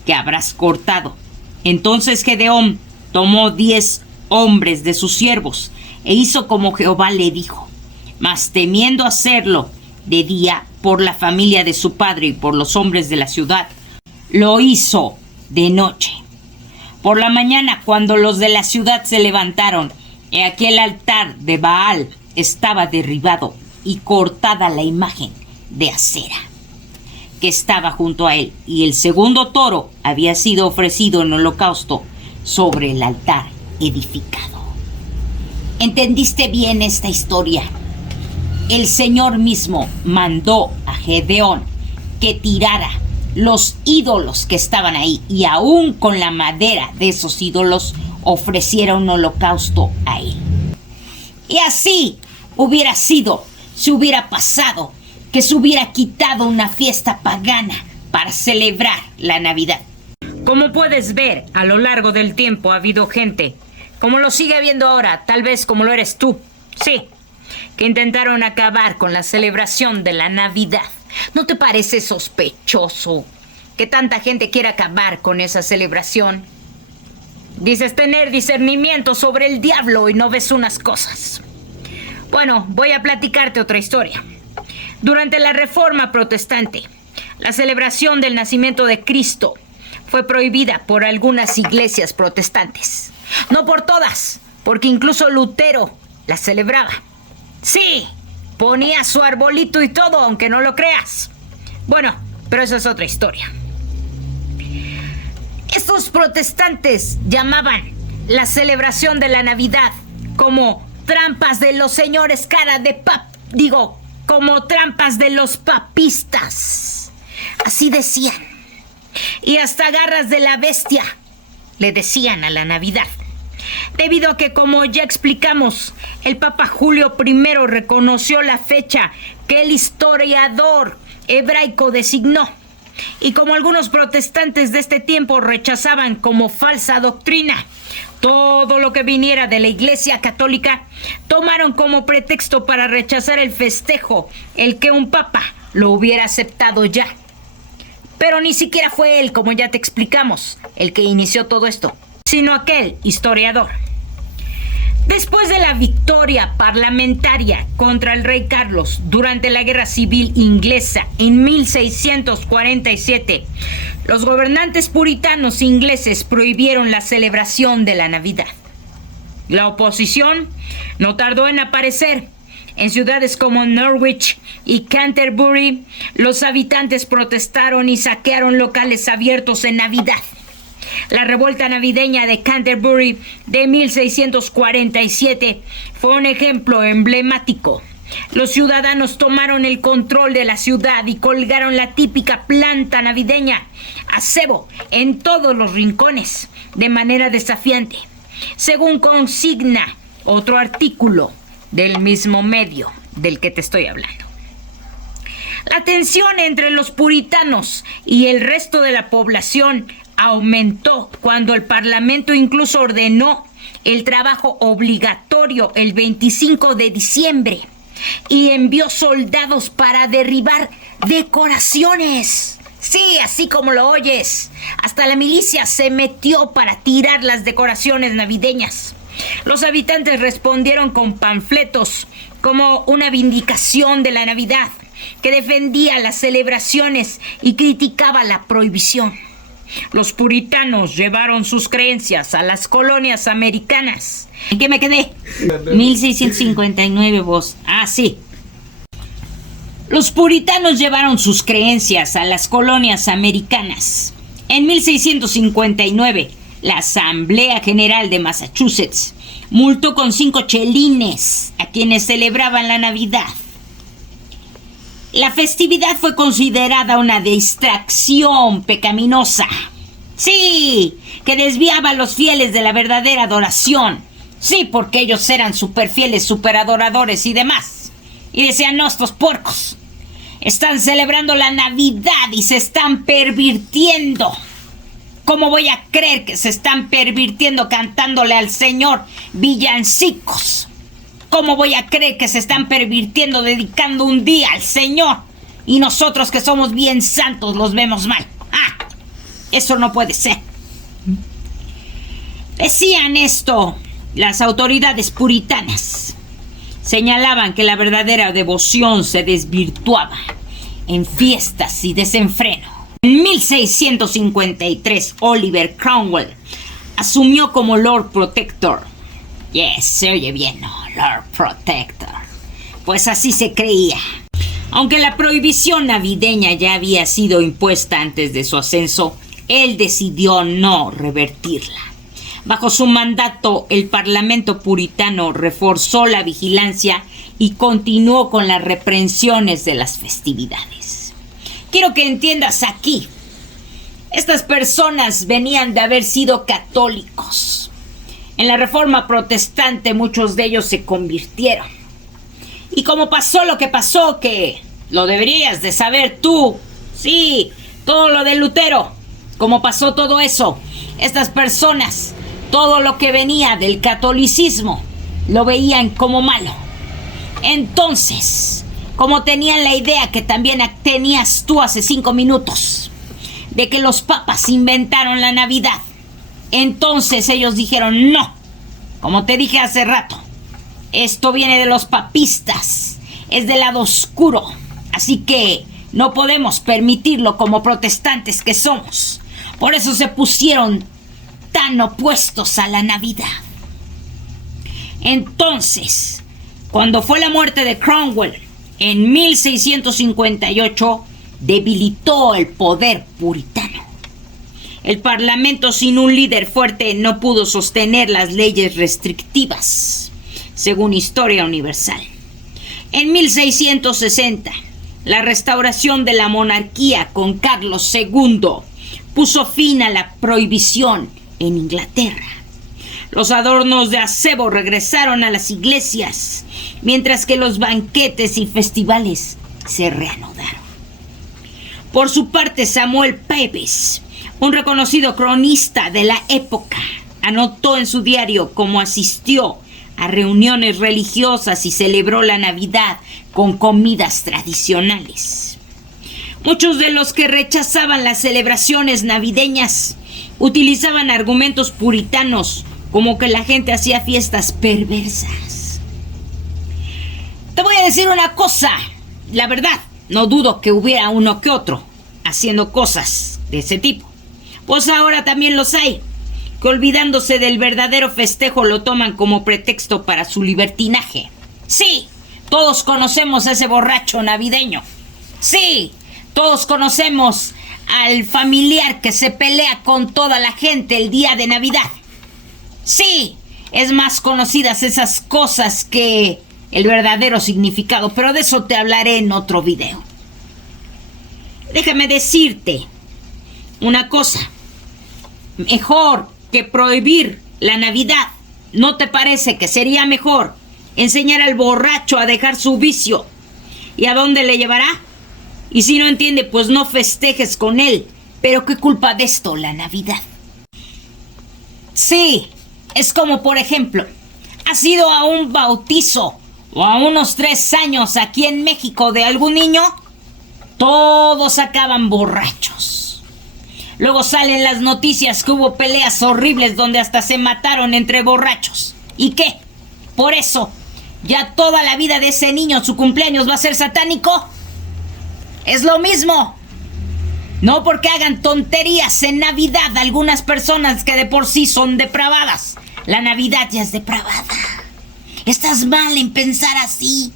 que habrás cortado. Entonces Gedeón tomó 10 hombres de sus siervos e hizo como Jehová le dijo, mas temiendo hacerlo de día por la familia de su padre y por los hombres de la ciudad, lo hizo de noche. Por la mañana, cuando los de la ciudad se levantaron, he aquí el altar de Baal estaba derribado y cortada la imagen de Acera que estaba junto a él, y el segundo toro había sido ofrecido en holocausto sobre el altar edificado. ¿Entendiste bien esta historia? El Señor mismo mandó a Gedeón que tirara los ídolos que estaban ahí, y aún con la madera de esos ídolos ofreciera un holocausto a él. Y así hubiera sido si hubiera pasado que se hubiera quitado una fiesta pagana para celebrar la Navidad. Como puedes ver, a lo largo del tiempo ha habido gente, como lo sigue habiendo ahora, tal vez como lo eres tú, sí, que intentaron acabar con la celebración de la Navidad. ¿No te parece sospechoso que tanta gente quiera acabar con esa celebración? Dices tener discernimiento sobre el diablo y no ves unas cosas. Bueno, voy a platicarte otra historia. Durante la Reforma Protestante, la celebración del nacimiento de Cristo fue prohibida por algunas iglesias protestantes. No por todas, porque incluso Lutero la celebraba. Sí, ponía su arbolito y todo, aunque no lo creas. Bueno, pero esa es otra historia. Estos protestantes llamaban la celebración de la Navidad como trampas de los señores como trampas de los papistas. Así decían. Y hasta garras de la bestia le decían a la Navidad. Debido a que, como ya explicamos, el Papa Julio I reconoció la fecha que el historiador hebraico designó. Y como algunos protestantes de este tiempo rechazaban como falsa doctrina todo lo que viniera de la Iglesia Católica, tomaron como pretexto para rechazar el festejo el que un papa lo hubiera aceptado ya. Pero ni siquiera fue él, como ya te explicamos, el que inició todo esto, sino aquel historiador. Después de la victoria parlamentaria contra el rey Carlos durante la Guerra Civil Inglesa en 1647, los gobernantes puritanos ingleses prohibieron la celebración de la Navidad. La oposición no tardó en aparecer. En ciudades como Norwich y Canterbury, los habitantes protestaron y saquearon locales abiertos en Navidad. La revuelta navideña de Canterbury de 1647 fue un ejemplo emblemático. Los ciudadanos tomaron el control de la ciudad y colgaron la típica planta navideña, acebo, en todos los rincones, de manera desafiante, según consigna otro artículo del mismo medio del que te estoy hablando. La tensión entre los puritanos y el resto de la población aumentó cuando el Parlamento incluso ordenó el trabajo obligatorio el 25 de diciembre y envió soldados para derribar decoraciones. Sí, así como lo oyes. Hasta la milicia se metió para tirar las decoraciones navideñas. Los habitantes respondieron con panfletos como una vindicación de la Navidad, que defendía las celebraciones y criticaba la prohibición. Los puritanos llevaron sus creencias a las colonias americanas. ¿En qué me quedé? 1659, vos. Ah, sí. Los puritanos llevaron sus creencias a las colonias americanas. En 1659, la Asamblea General de Massachusetts multó con 5 chelines a quienes celebraban la Navidad. La festividad fue considerada una distracción pecaminosa. Sí, que desviaba a los fieles de la verdadera adoración. Sí, porque ellos eran súper fieles, súper adoradores y demás. Y decían, no, estos porcos están celebrando la Navidad y se están pervirtiendo. ¿Cómo voy a creer que se están pervirtiendo cantándole al Señor villancicos? ¿Cómo voy a creer que se están pervirtiendo dedicando un día al Señor? Y nosotros que somos bien santos los vemos mal. ¡Ah! Eso no puede ser. Decían esto las autoridades puritanas. Señalaban que la verdadera devoción se desvirtuaba en fiestas y desenfreno. En 1653, Oliver Cromwell asumió como Lord Protector. Yes, se oye bien, ¿no? Lord Protector. Pues así se creía. Aunque la prohibición navideña ya había sido impuesta antes de su ascenso, él decidió no revertirla. Bajo su mandato, el Parlamento puritano reforzó la vigilancia y continuó con las reprensiones de las festividades. Quiero que entiendas aquí, estas personas venían de haber sido católicos. En la Reforma Protestante muchos de ellos se convirtieron. Y como pasó lo que pasó, que lo deberías de saber tú, sí, todo lo de Lutero, como pasó todo eso, estas personas, todo lo que venía del catolicismo, lo veían como malo. Entonces, como tenían la idea que también tenías tú hace 5 minutos, de que los papas inventaron la Navidad, entonces ellos dijeron no, como te dije hace rato, esto viene de los papistas, es del lado oscuro, así que no podemos permitirlo como protestantes que somos. Por eso se pusieron tan opuestos a la Navidad. Entonces, cuando fue la muerte de Cromwell en 1658, debilitó el poder puritano. El parlamento sin un líder fuerte no pudo sostener las leyes restrictivas, según Historia Universal. En 1660, la restauración de la monarquía con Carlos II puso fin a la prohibición en Inglaterra. Los adornos de acebo regresaron a las iglesias, mientras que los banquetes y festivales se reanudaron. Por su parte, Samuel Pepys, un reconocido cronista de la época, anotó en su diario cómo asistió a reuniones religiosas y celebró la Navidad con comidas tradicionales. Muchos de los que rechazaban las celebraciones navideñas utilizaban argumentos puritanos, como que la gente hacía fiestas perversas. Te voy a decir una cosa, la verdad, no dudo que hubiera uno que otro haciendo cosas de ese tipo. Pues ahora también los hay, que olvidándose del verdadero festejo lo toman como pretexto para su libertinaje. Sí, todos conocemos a ese borracho navideño. Sí, todos conocemos al familiar que se pelea con toda la gente el día de Navidad. Sí, es más conocidas esas cosas que el verdadero significado, pero de eso te hablaré en otro video. Déjame decirte una cosa. Mejor que prohibir la Navidad, ¿no te parece que sería mejor enseñar al borracho a dejar su vicio? ¿Y a dónde le llevará? Y si no entiende, pues no festejes con él. Pero ¿qué culpa de esto la Navidad? Sí, es como por ejemplo, ¿has ido a un bautizo o a unos 3 años aquí en México de algún niño? Todos acaban borrachos. Luego salen las noticias que hubo peleas horribles donde hasta se mataron entre borrachos. ¿Y qué? Por eso, ¿ya toda la vida de ese niño su cumpleaños va a ser satánico? Es lo mismo. No porque hagan tonterías en Navidad algunas personas que de por sí son depravadas. La Navidad ya es depravada. Estás mal en pensar así.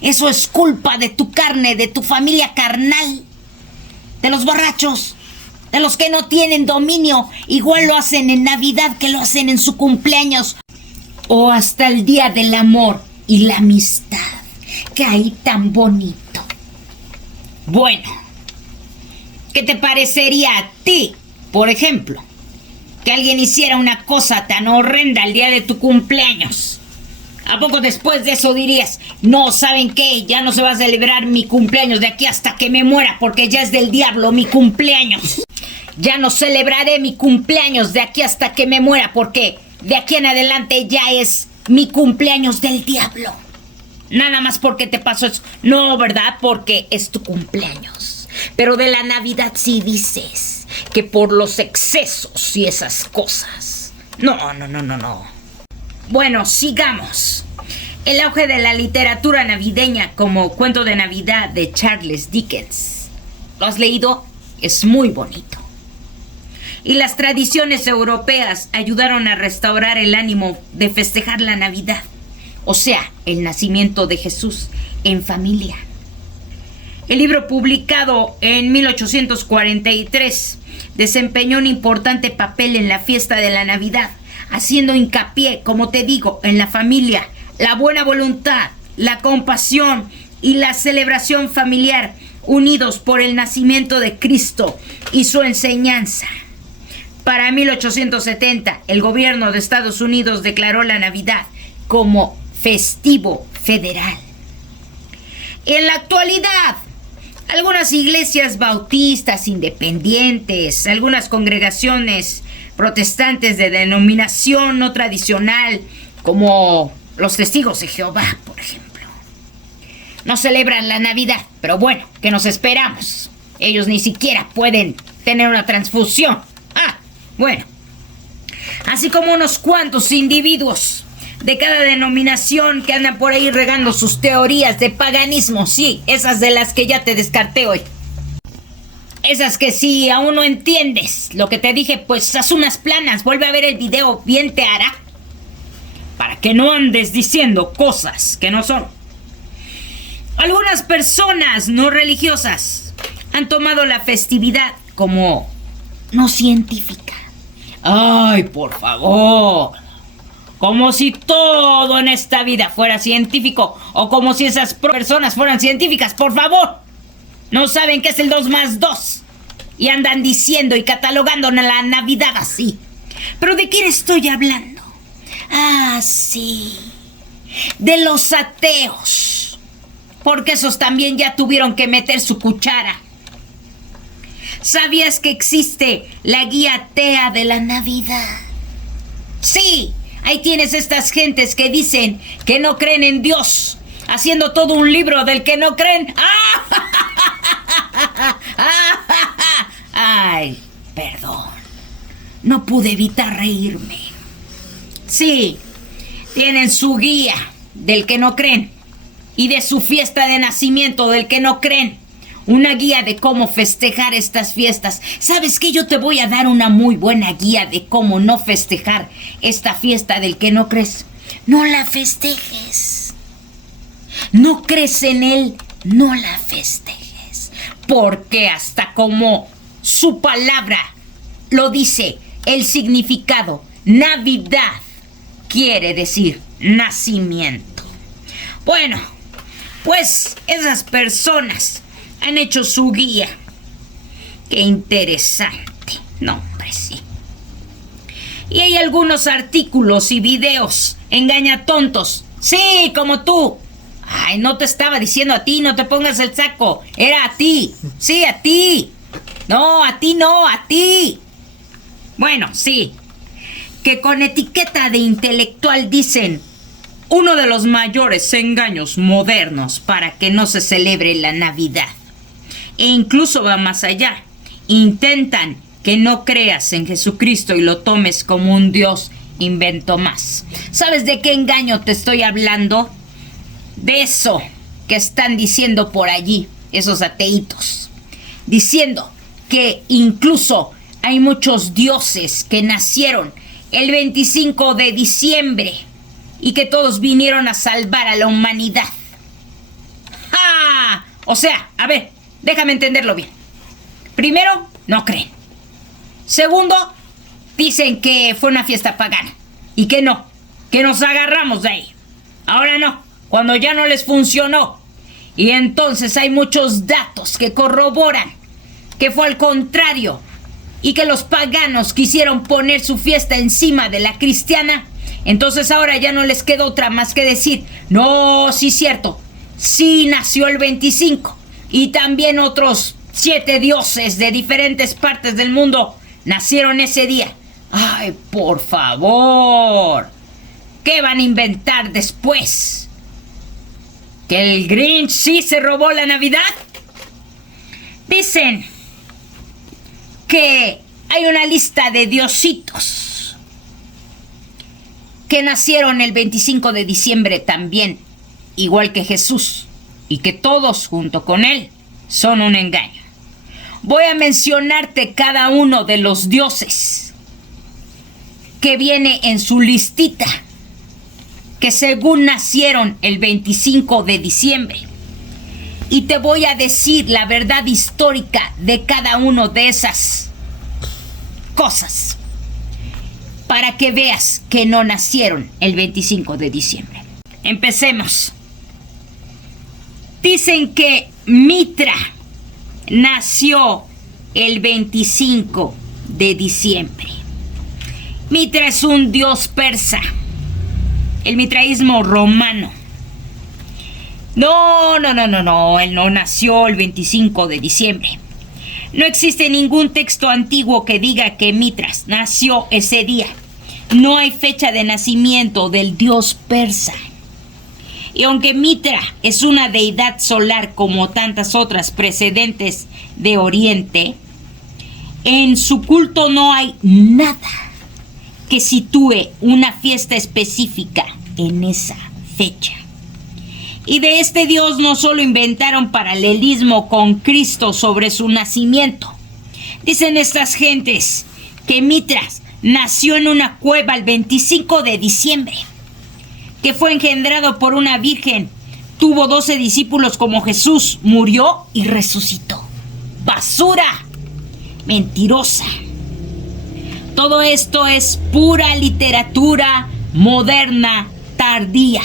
Eso es culpa de tu carne, de tu familia carnal, de los borrachos, de los que no tienen dominio. Igual lo hacen en Navidad que lo hacen en su cumpleaños o hasta el día del amor y la amistad, que ahí tan bonito. Bueno, ¿qué te parecería a ti, por ejemplo, que alguien hiciera una cosa tan horrenda el día de tu cumpleaños? ¿A poco después de eso dirías, no, ¿saben qué? Ya no se va a celebrar mi cumpleaños de aquí hasta que me muera porque ya es del diablo mi cumpleaños? Ya no celebraré mi cumpleaños de aquí hasta que me muera porque de aquí en adelante ya es mi cumpleaños del diablo. Nada más porque te pasó eso. No, ¿verdad? Porque es tu cumpleaños. Pero de la Navidad sí dices que por los excesos y esas cosas. No. Bueno, sigamos. El auge de la literatura navideña como Cuento de Navidad de Charles Dickens. ¿Lo has leído? Es muy bonito. Y las tradiciones europeas ayudaron a restaurar el ánimo de festejar la Navidad. O sea, el nacimiento de Jesús en familia. El libro, publicado en 1843, desempeñó un importante papel en la fiesta de la Navidad, haciendo hincapié, como te digo, en la familia, la buena voluntad, la compasión y la celebración familiar, unidos por el nacimiento de Cristo y su enseñanza. Para 1870, el gobierno de Estados Unidos declaró la Navidad como festivo federal. En la actualidad, algunas iglesias bautistas independientes, algunas congregaciones protestantes de denominación no tradicional, como los Testigos de Jehová, por ejemplo, no celebran la Navidad, pero bueno, ¿qué nos esperamos? Ellos ni siquiera pueden tener una transfusión. Bueno, así como unos cuantos individuos de cada denominación que andan por ahí regando sus teorías de paganismo, sí, esas de las que ya te descarté hoy. Esas que si aún no entiendes lo que te dije, pues haz unas planas, vuelve a ver el video, bien te hará. Para que no andes diciendo cosas que no son. Algunas personas no religiosas han tomado la festividad como no científica. ¡Ay, por favor! Como si todo en esta vida fuera científico, o como si esas personas fueran científicas, por favor. No saben qué es el 2 más 2. Y andan diciendo y catalogando la Navidad así. ¿Pero de quién estoy hablando? Ah, sí. De los ateos. Porque esos también ya tuvieron que meter su cuchara. ¿Sabías que existe la guía atea de la Navidad? Sí, ahí tienes estas gentes que dicen que no creen en Dios, haciendo todo un libro del que no creen. Ay, perdón, no pude evitar reírme. Sí, tienen su guía del que no creen y de su fiesta de nacimiento del que no creen. Una guía de cómo festejar estas fiestas. ¿Sabes qué? Yo te voy a dar una muy buena guía de cómo no festejar esta fiesta del que no crees. No la festejes. No crees en él, no la festejes. Porque hasta como su palabra lo dice, el significado Navidad quiere decir nacimiento. Bueno, pues esas personas han hecho su guía. Qué interesante. No, hombre, sí. Y hay algunos artículos y videos engañatontos. Sí, como tú. Ay, no te estaba diciendo a ti, no te pongas el saco. Era a ti. Sí, a ti. No, a ti no, a ti. Bueno, sí. Que con etiqueta de intelectual dicen uno de los mayores engaños modernos para que no se celebre la Navidad. E incluso va más allá. Intentan que no creas en Jesucristo y lo tomes como un Dios invento más. ¿Sabes de qué engaño te estoy hablando? De eso que están diciendo por allí, esos ateitos. Diciendo que incluso hay muchos dioses que nacieron el 25 de diciembre y que todos vinieron a salvar a la humanidad. ¡Ja! O sea, a ver, déjame entenderlo bien. Primero, no creen. Segundo, dicen que fue una fiesta pagana. Y que no, que nos agarramos de ahí. Ahora no, cuando ya no les funcionó. Y entonces hay muchos datos que corroboran que fue al contrario. Y que los paganos quisieron poner su fiesta encima de la cristiana. Entonces ahora ya no les queda otra más que decir, no, sí cierto, sí nació el 25. Y también otros 7 dioses de diferentes partes del mundo nacieron ese día. Ay, por favor. ¿Qué van a inventar después? ¿Que el Grinch sí se robó la Navidad? Dicen que hay una lista de diositos que nacieron el 25 de diciembre también, igual que Jesús, y que todos junto con él son un engaño. Voy a mencionarte cada uno de los dioses que viene en su listita, que según nacieron el 25 de diciembre. Y te voy a decir la verdad histórica de cada uno de esas cosas, para que veas que no nacieron el 25 de diciembre. Empecemos. Dicen que Mitra nació el 25 de diciembre. Mitra es un dios persa. El mitraísmo romano. No. Él no nació el 25 de diciembre. No existe ningún texto antiguo que diga que Mitras nació ese día. No hay fecha de nacimiento del dios persa. Y aunque Mitra es una deidad solar como tantas otras precedentes de Oriente, en su culto no hay nada que sitúe una fiesta específica en esa fecha. Y de este dios no solo inventaron paralelismo con Cristo sobre su nacimiento. Dicen estas gentes que Mitras nació en una cueva el 25 de diciembre, que fue engendrado por una virgen, tuvo 12 discípulos como Jesús, murió y resucitó. ¡Basura! Mentirosa. Todo esto es pura literatura moderna tardía,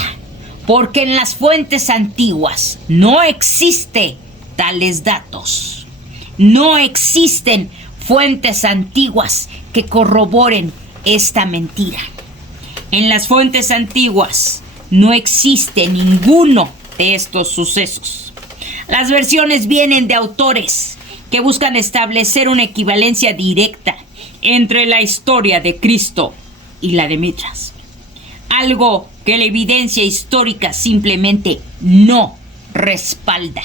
porque en las fuentes antiguas no existen tales datos. No existen fuentes antiguas que corroboren esta mentira. En las fuentes antiguas no existe ninguno de estos sucesos. Las versiones vienen de autores que buscan establecer una equivalencia directa entre la historia de Cristo y la de Mitras. Algo que la evidencia histórica simplemente no respalda.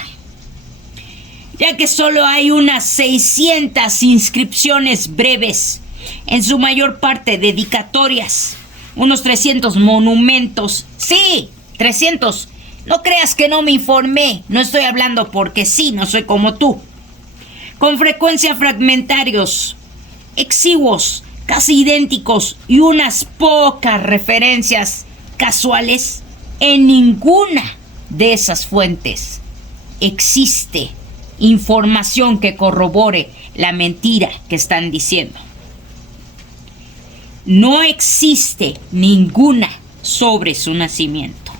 Ya que solo hay unas 600 inscripciones breves, en su mayor parte dedicatorias, unos 300 monumentos. Sí, 300. No creas que no me informé. No estoy hablando porque sí, no soy como tú. Con frecuencia fragmentarios, exiguos, casi idénticos y unas pocas referencias casuales. En ninguna de esas fuentes existe información que corrobore la mentira que están diciendo. No existe ninguna sobre su nacimiento.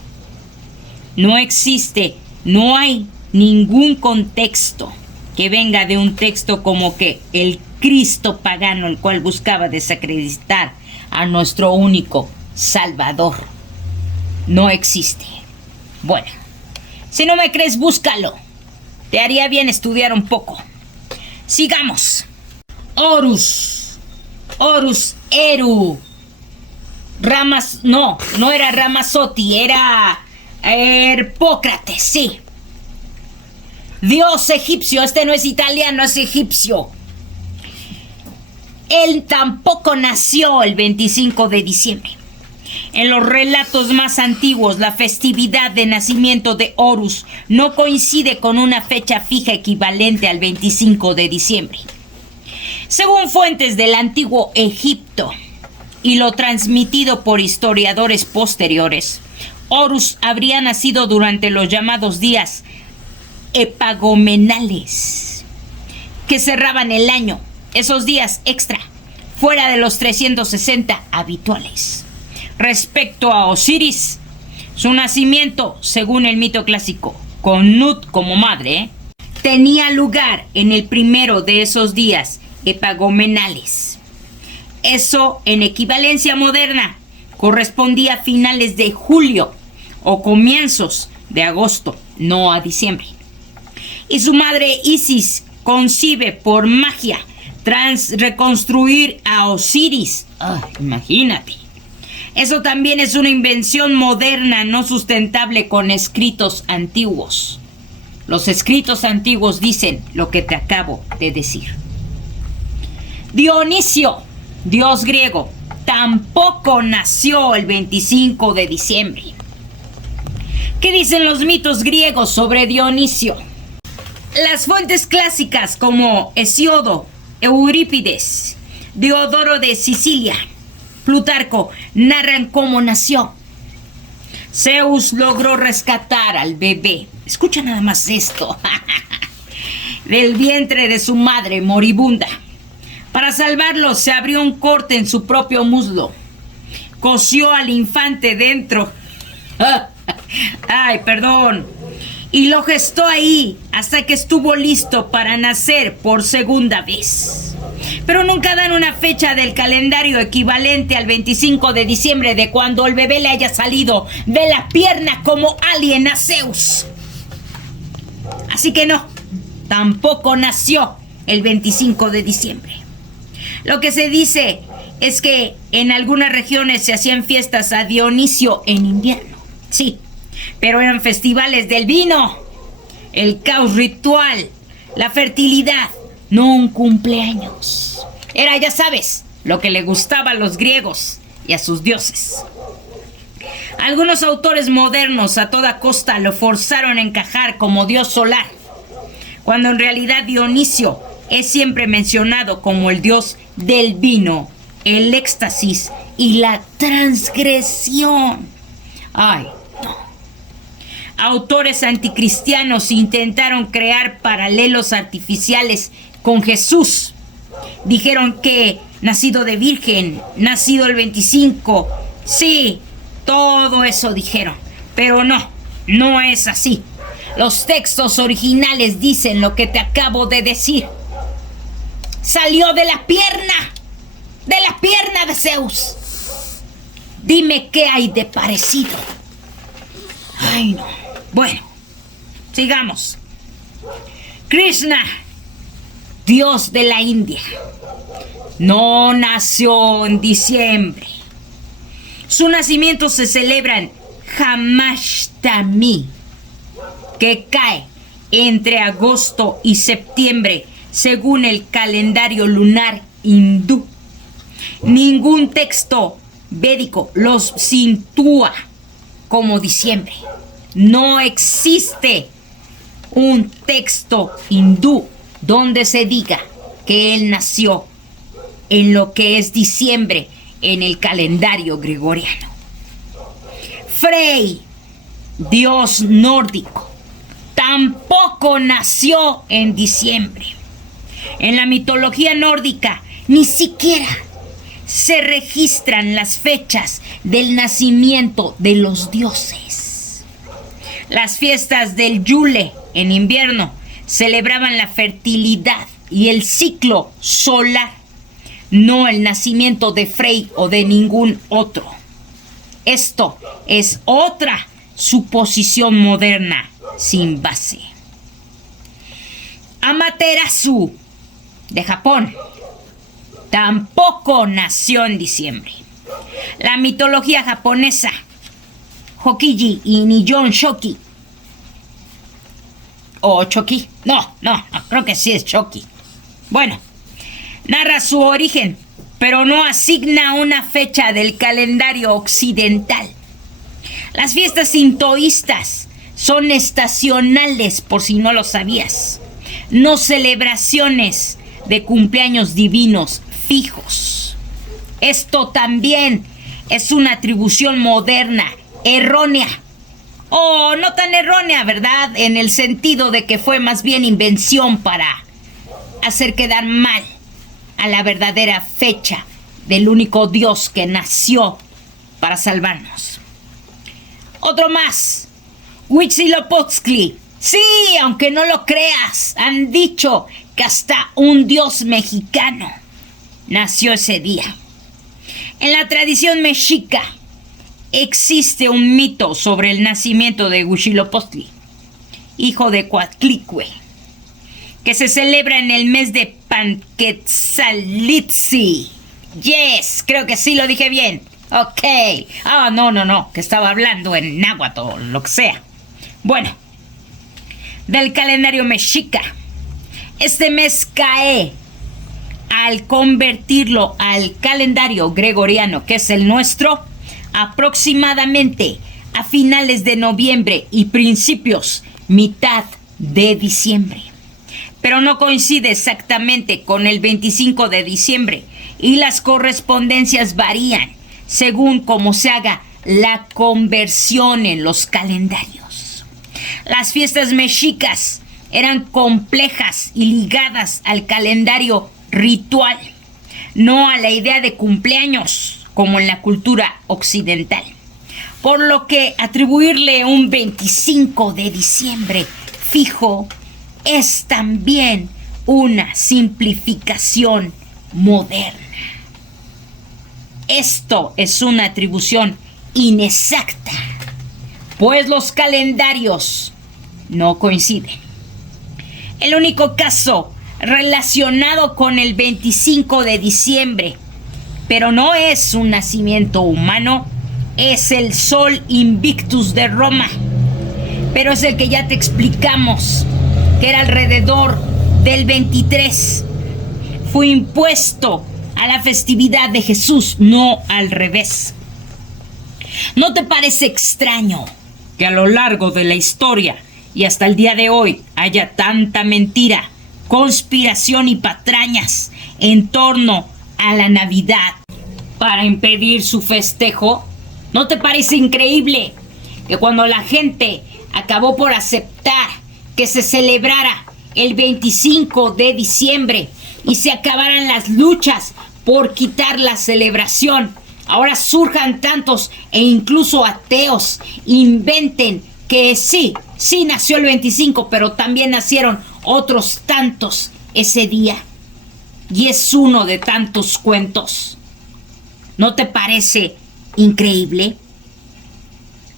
No hay ningún contexto que venga de un texto como que el Cristo pagano, el cual buscaba desacreditar a nuestro único Salvador. No existe. Bueno, si no me crees, búscalo. Te haría bien estudiar un poco. Sigamos. Horus Eru. No era Ramazotti, era Herpócrates, sí. Dios egipcio, este no es italiano, es egipcio. Él tampoco nació el 25 de diciembre. En los relatos más antiguos, la festividad de nacimiento de Horus no coincide con una fecha fija equivalente al 25 de diciembre. Según fuentes del antiguo Egipto y lo transmitido por historiadores posteriores, Horus habría nacido durante los llamados días epagomenales, que cerraban el año, esos días extra, fuera de los 360 habituales. Respecto a Osiris, su nacimiento, según el mito clásico, con Nut como madre, tenía lugar en el primero de esos días epagomenales. Eso, en equivalencia moderna, correspondía a finales de julio o comienzos de agosto, no a diciembre. Y su madre Isis concibe por magia tras reconstruir a Osiris. Imagínate. Eso también es una invención moderna no sustentable con escritos antiguos. Los escritos antiguos dicen lo que te acabo de decir. Dionisio, dios griego, tampoco nació el 25 de diciembre. ¿Qué dicen los mitos griegos sobre Dionisio? Las fuentes clásicas como Hesíodo, Eurípides, Diodoro de Sicilia, Plutarco narran cómo nació. Zeus logró rescatar al bebé. Escucha nada más esto. Del vientre de su madre moribunda. Para salvarlo se abrió un corte en su propio muslo. Cosió al infante dentro. Y lo gestó ahí hasta que estuvo listo para nacer por segunda vez. pero nunca dan una fecha del calendario equivalente al 25 de diciembre de cuando el bebé le haya salido de la pierna como alien a Zeus. Así que no, tampoco nació el 25 de diciembre. Lo que se dice es que en algunas regiones se hacían fiestas a Dionisio en invierno. Sí, pero eran festivales del vino, el caos ritual, la fertilidad, no un cumpleaños. Era, ya sabes, lo que le gustaba a los griegos y a sus dioses. Algunos autores modernos a toda costa lo forzaron a encajar como dios solar, cuando en realidad Dionisio es siempre mencionado como el dios del vino, el éxtasis y la transgresión. Ay, no. Autores anticristianos intentaron crear paralelos artificiales con Jesús. Dijeron que nacido de virgen, nacido el 25. Sí, todo eso dijeron. Pero no es así. Los textos originales dicen lo que te acabo de decir. Salió de la pierna de Zeus. Dime qué hay de parecido. Ay, no. Bueno, sigamos. Krishna, dios de la India, no nació en diciembre. Su nacimiento se celebra en Jamashtami, que cae entre agosto y septiembre, según el calendario lunar hindú. Ningún texto védico los sitúa como diciembre. No existe un texto hindú donde se diga que él nació en lo que es diciembre en el calendario gregoriano. Frey, dios nórdico, tampoco nació en diciembre. En la mitología nórdica ni siquiera se registran las fechas del nacimiento de los dioses. Las fiestas del Yule en invierno celebraban la fertilidad y el ciclo solar, no el nacimiento de Frey o de ningún otro. Esto es otra suposición moderna sin base. Amaterasu, de Japón, tampoco nació en diciembre. La mitología japonesa, Hokiji y Nihon Shoki, o Choki, no, creo que sí es Shoki. Bueno, narra su origen, pero no asigna una fecha del calendario occidental. Las fiestas sintoístas son estacionales, por si no lo sabías, no celebraciones de cumpleaños divinos fijos. Esto también es una atribución moderna, errónea, o no tan errónea, ¿verdad? En el sentido de que fue más bien invención para hacer quedar mal a la verdadera fecha del único Dios que nació para salvarnos. Otro más, Huitzilopochtli. Sí, aunque no lo creas, han dicho que hasta un dios mexicano nació ese día. En la tradición mexica existe un mito sobre el nacimiento de Huitzilopochtli, hijo de Coatlicue, que se celebra en el mes de Panquetzalitzi. Yes, creo que sí lo dije bien. Ok. No, que estaba hablando en náhuatl o lo que sea. Bueno, del calendario mexica, este mes cae, al convertirlo al calendario gregoriano, que es el nuestro, aproximadamente a finales de noviembre y principios, mitad de diciembre. Pero no coincide exactamente con el 25 de diciembre y las correspondencias varían según cómo se haga la conversión en los calendarios. Las fiestas mexicas eran complejas y ligadas al calendario ritual, no a la idea de cumpleaños como en la cultura occidental. Por lo que atribuirle un 25 de diciembre fijo es también una simplificación moderna. Esto es una atribución inexacta, pues los calendarios no coinciden. El único caso relacionado con el 25 de diciembre, pero no es un nacimiento humano, es el Sol Invictus de Roma. Pero es el que ya te explicamos, que era alrededor del 23. Fue impuesto a la festividad de Jesús, no al revés. ¿No te parece extraño que a lo largo de la historia y hasta el día de hoy haya tanta mentira, conspiración y patrañas en torno a la Navidad para impedir su festejo? ¿No te parece increíble que cuando la gente acabó por aceptar que se celebrara el 25 de diciembre y se acabaran las luchas por quitar la celebración, ahora surjan tantos e incluso ateos inventen que sí nació el 25, pero también nacieron otros tantos ese día? Y es uno de tantos cuentos. ¿No te parece increíble?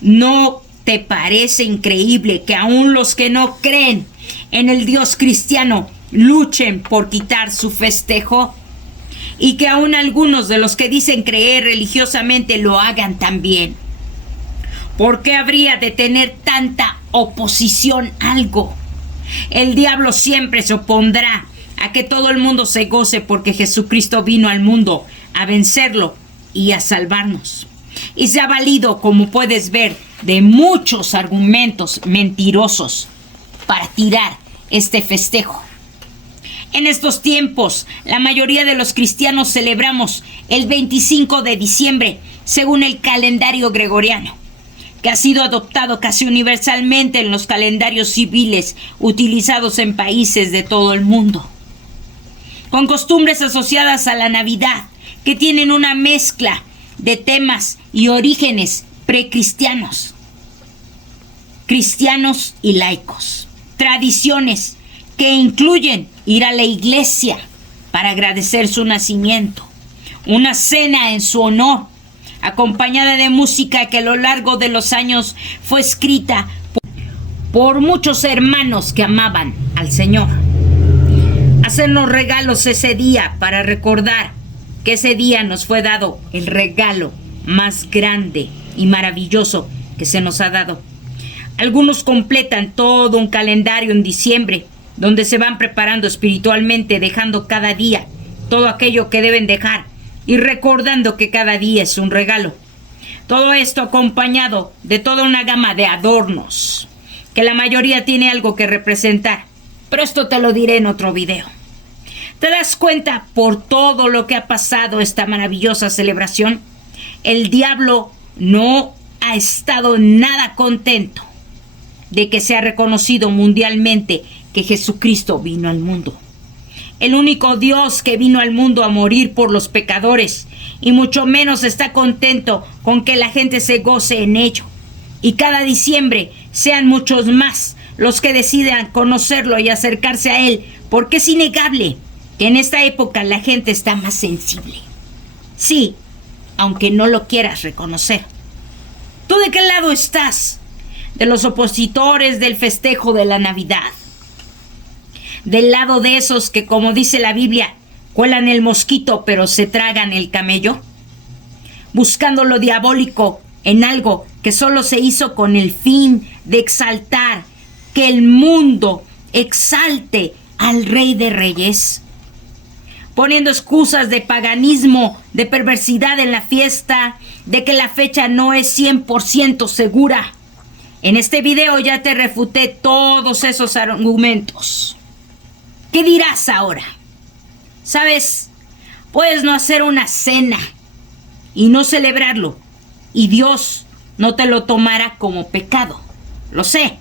¿No te parece increíble que aún los que no creen en el Dios cristiano luchen por quitar su festejo? Y que aún algunos de los que dicen creer religiosamente lo hagan también. ¿Por qué habría de tener tanta oposición a algo? El diablo siempre se opondrá a que todo el mundo se goce porque Jesucristo vino al mundo a vencerlo y a salvarnos. Y se ha valido, como puedes ver, de muchos argumentos mentirosos para tirar este festejo. En estos tiempos, la mayoría de los cristianos celebramos el 25 de diciembre según el calendario gregoriano, que ha sido adoptado casi universalmente en los calendarios civiles utilizados en países de todo el mundo, con costumbres asociadas a la Navidad que tienen una mezcla de temas y orígenes precristianos, cristianos y laicos, tradiciones que incluyen ir a la iglesia para agradecer su nacimiento, una cena en su honor, acompañada de música que a lo largo de los años fue escrita por muchos hermanos que amaban al Señor. Hacernos regalos ese día para recordar que ese día nos fue dado el regalo más grande y maravilloso que se nos ha dado. Algunos completan todo un calendario en diciembre, donde se van preparando espiritualmente, dejando cada día todo aquello que deben dejar y recordando que cada día es un regalo. Todo esto acompañado de toda una gama de adornos, que la mayoría tiene algo que representar, pero esto te lo diré en otro video. ¿Te das cuenta por todo lo que ha pasado esta maravillosa celebración? El diablo no ha estado nada contento de que sea reconocido mundialmente que Jesucristo vino al mundo. El único Dios que vino al mundo a morir por los pecadores, y mucho menos está contento con que la gente se goce en ello. Y cada diciembre sean muchos más los que decidan conocerlo y acercarse a él, porque es innegable que en esta época la gente está más sensible. Sí, aunque no lo quieras reconocer. ¿Tú de qué lado estás? ¿De los opositores del festejo de la Navidad? ¿Del lado de esos que, como dice la Biblia, cuelan el mosquito pero se tragan el camello? Buscando lo diabólico en algo que solo se hizo con el fin de exaltar, que el mundo exalte al Rey de Reyes, poniendo excusas de paganismo, de perversidad en la fiesta, de que la fecha no es 100% segura. En este video ya te refuté todos esos argumentos. ¿Qué dirás ahora? ¿Sabes? Puedes no hacer una cena y no celebrarlo, y Dios no te lo tomará como pecado. Lo sé.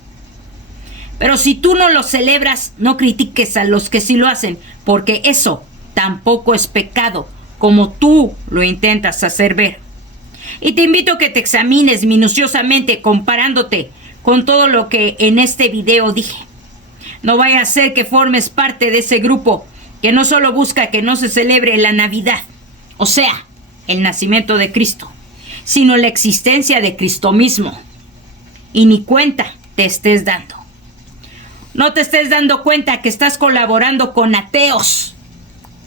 Pero si tú no lo celebras, no critiques a los que sí lo hacen, porque eso tampoco es pecado, como tú lo intentas hacer ver. Y te invito a que te examines minuciosamente comparándote con todo lo que en este video dije. No vaya a ser que formes parte de ese grupo que no solo busca que no se celebre la Navidad, o sea, el nacimiento de Cristo, sino la existencia de Cristo mismo. Y ni cuenta te estés dando. No te estés dando cuenta que estás colaborando con ateos,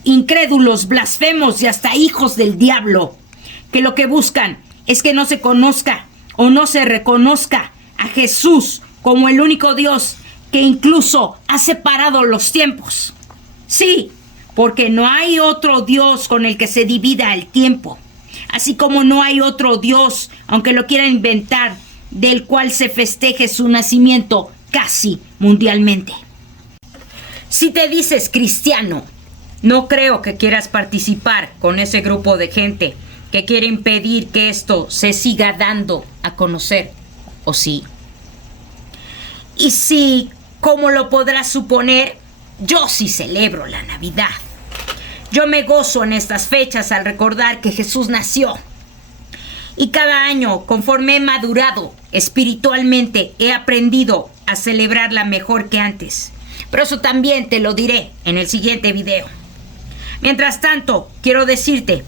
incrédulos, blasfemos y hasta hijos del diablo, que lo que buscan es que no se conozca o no se reconozca a Jesús como el único Dios que incluso ha separado los tiempos. Sí, porque no hay otro Dios con el que se divida el tiempo, así como no hay otro Dios, aunque lo quieran inventar, del cual se festeje su nacimiento casi mundialmente. Si te dices cristiano, no creo que quieras participar con ese grupo de gente que quiere impedir que esto se siga dando a conocer, ¿o sí? Y sí, como lo podrás suponer, yo sí celebro la Navidad. Yo me gozo en estas fechas al recordar que Jesús nació. Y cada año, conforme he madurado espiritualmente, he aprendido a celebrarla mejor que antes. Pero eso también te lo diré en el siguiente video. Mientras tanto, quiero decirte,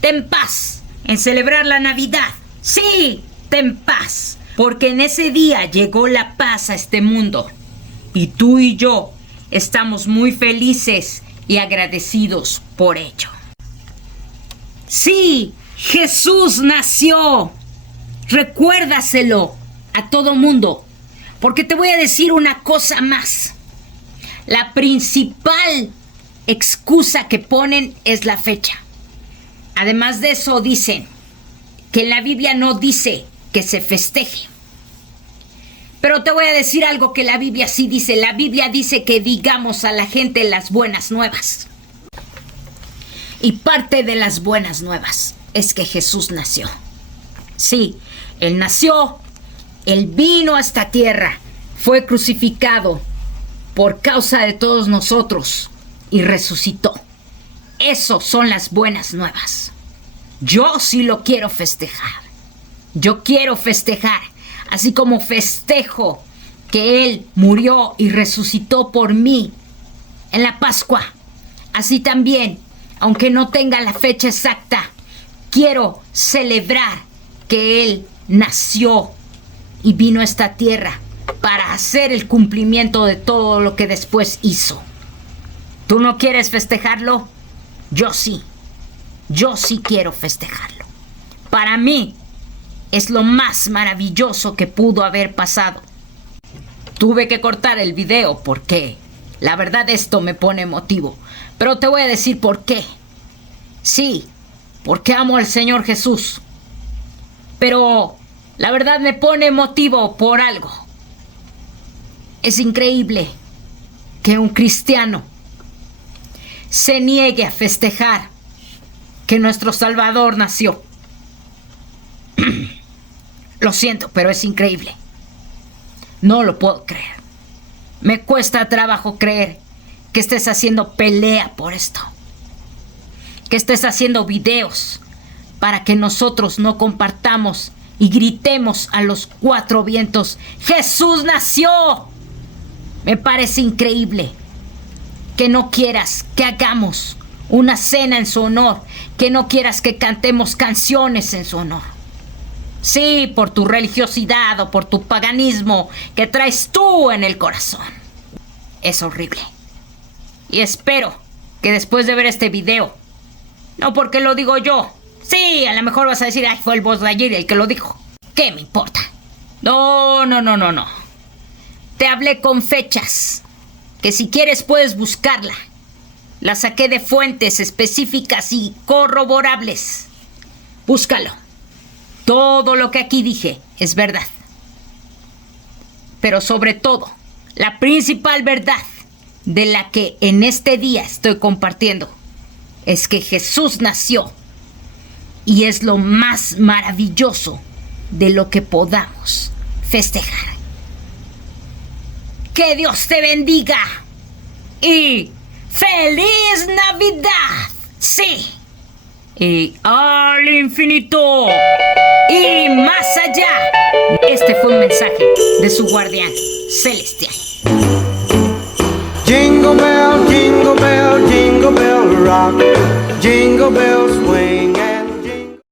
ten paz en celebrar la Navidad. Sí, ten paz, porque en ese día llegó la paz a este mundo. Y tú y yo estamos muy felices y agradecidos por ello. Sí, Jesús nació. Recuérdaselo a todo mundo, porque te voy a decir una cosa más. La principal excusa que ponen es la fecha. Además de eso, dicen que en la Biblia no dice que se festeje. Pero te voy a decir algo que la Biblia sí dice. La Biblia dice que digamos a la gente las buenas nuevas. Y parte de las buenas nuevas es que Jesús nació. Sí, Él nació, Él vino a esta tierra, fue crucificado por causa de todos nosotros y resucitó. Eso son las buenas nuevas. Yo sí lo quiero festejar. Yo quiero festejar, así como festejo que Él murió y resucitó por mí en la Pascua. Así también, aunque no tenga la fecha exacta, quiero celebrar que Él nació y vino a esta tierra para hacer el cumplimiento de todo lo que después hizo. ¿Tú no quieres festejarlo? Yo sí. Yo sí quiero festejarlo. Para mí es lo más maravilloso que pudo haber pasado. Tuve que cortar el video porque la verdad esto me pone emotivo. Pero te voy a decir por qué. Sí, porque amo al Señor Jesús. Pero la verdad me pone emotivo por algo. Es increíble que un cristiano se niegue a festejar que nuestro Salvador nació. Lo siento, pero es increíble. No lo puedo creer. Me cuesta trabajo creer que estés haciendo pelea por esto. Que estés haciendo videos para que nosotros no compartamos y gritemos a los cuatro vientos: ¡Jesús nació! Me parece increíble que no quieras que hagamos una cena en su honor, que no quieras que cantemos canciones en su honor. Sí, por tu religiosidad o por tu paganismo que traes tú en el corazón. Es horrible. Y espero que después de ver este video, no porque lo digo yo, sí, a lo mejor vas a decir: ay, fue el Buzz Lightyear el que lo dijo. ¿Qué me importa? No. Te hablé con fechas, que si quieres puedes buscarla. La saqué de fuentes específicas y corroborables. Búscalo. Todo lo que aquí dije es verdad. Pero sobre todo, la principal verdad de la que en este día estoy compartiendo es que Jesús nació y es lo más maravilloso de lo que podamos festejar. Que Dios te bendiga y ¡feliz Navidad! Sí. Y al infinito y más allá. Este fue un mensaje de su guardián celestial. Jingle bell, jingle bell, jingle rock, jingle bells swing.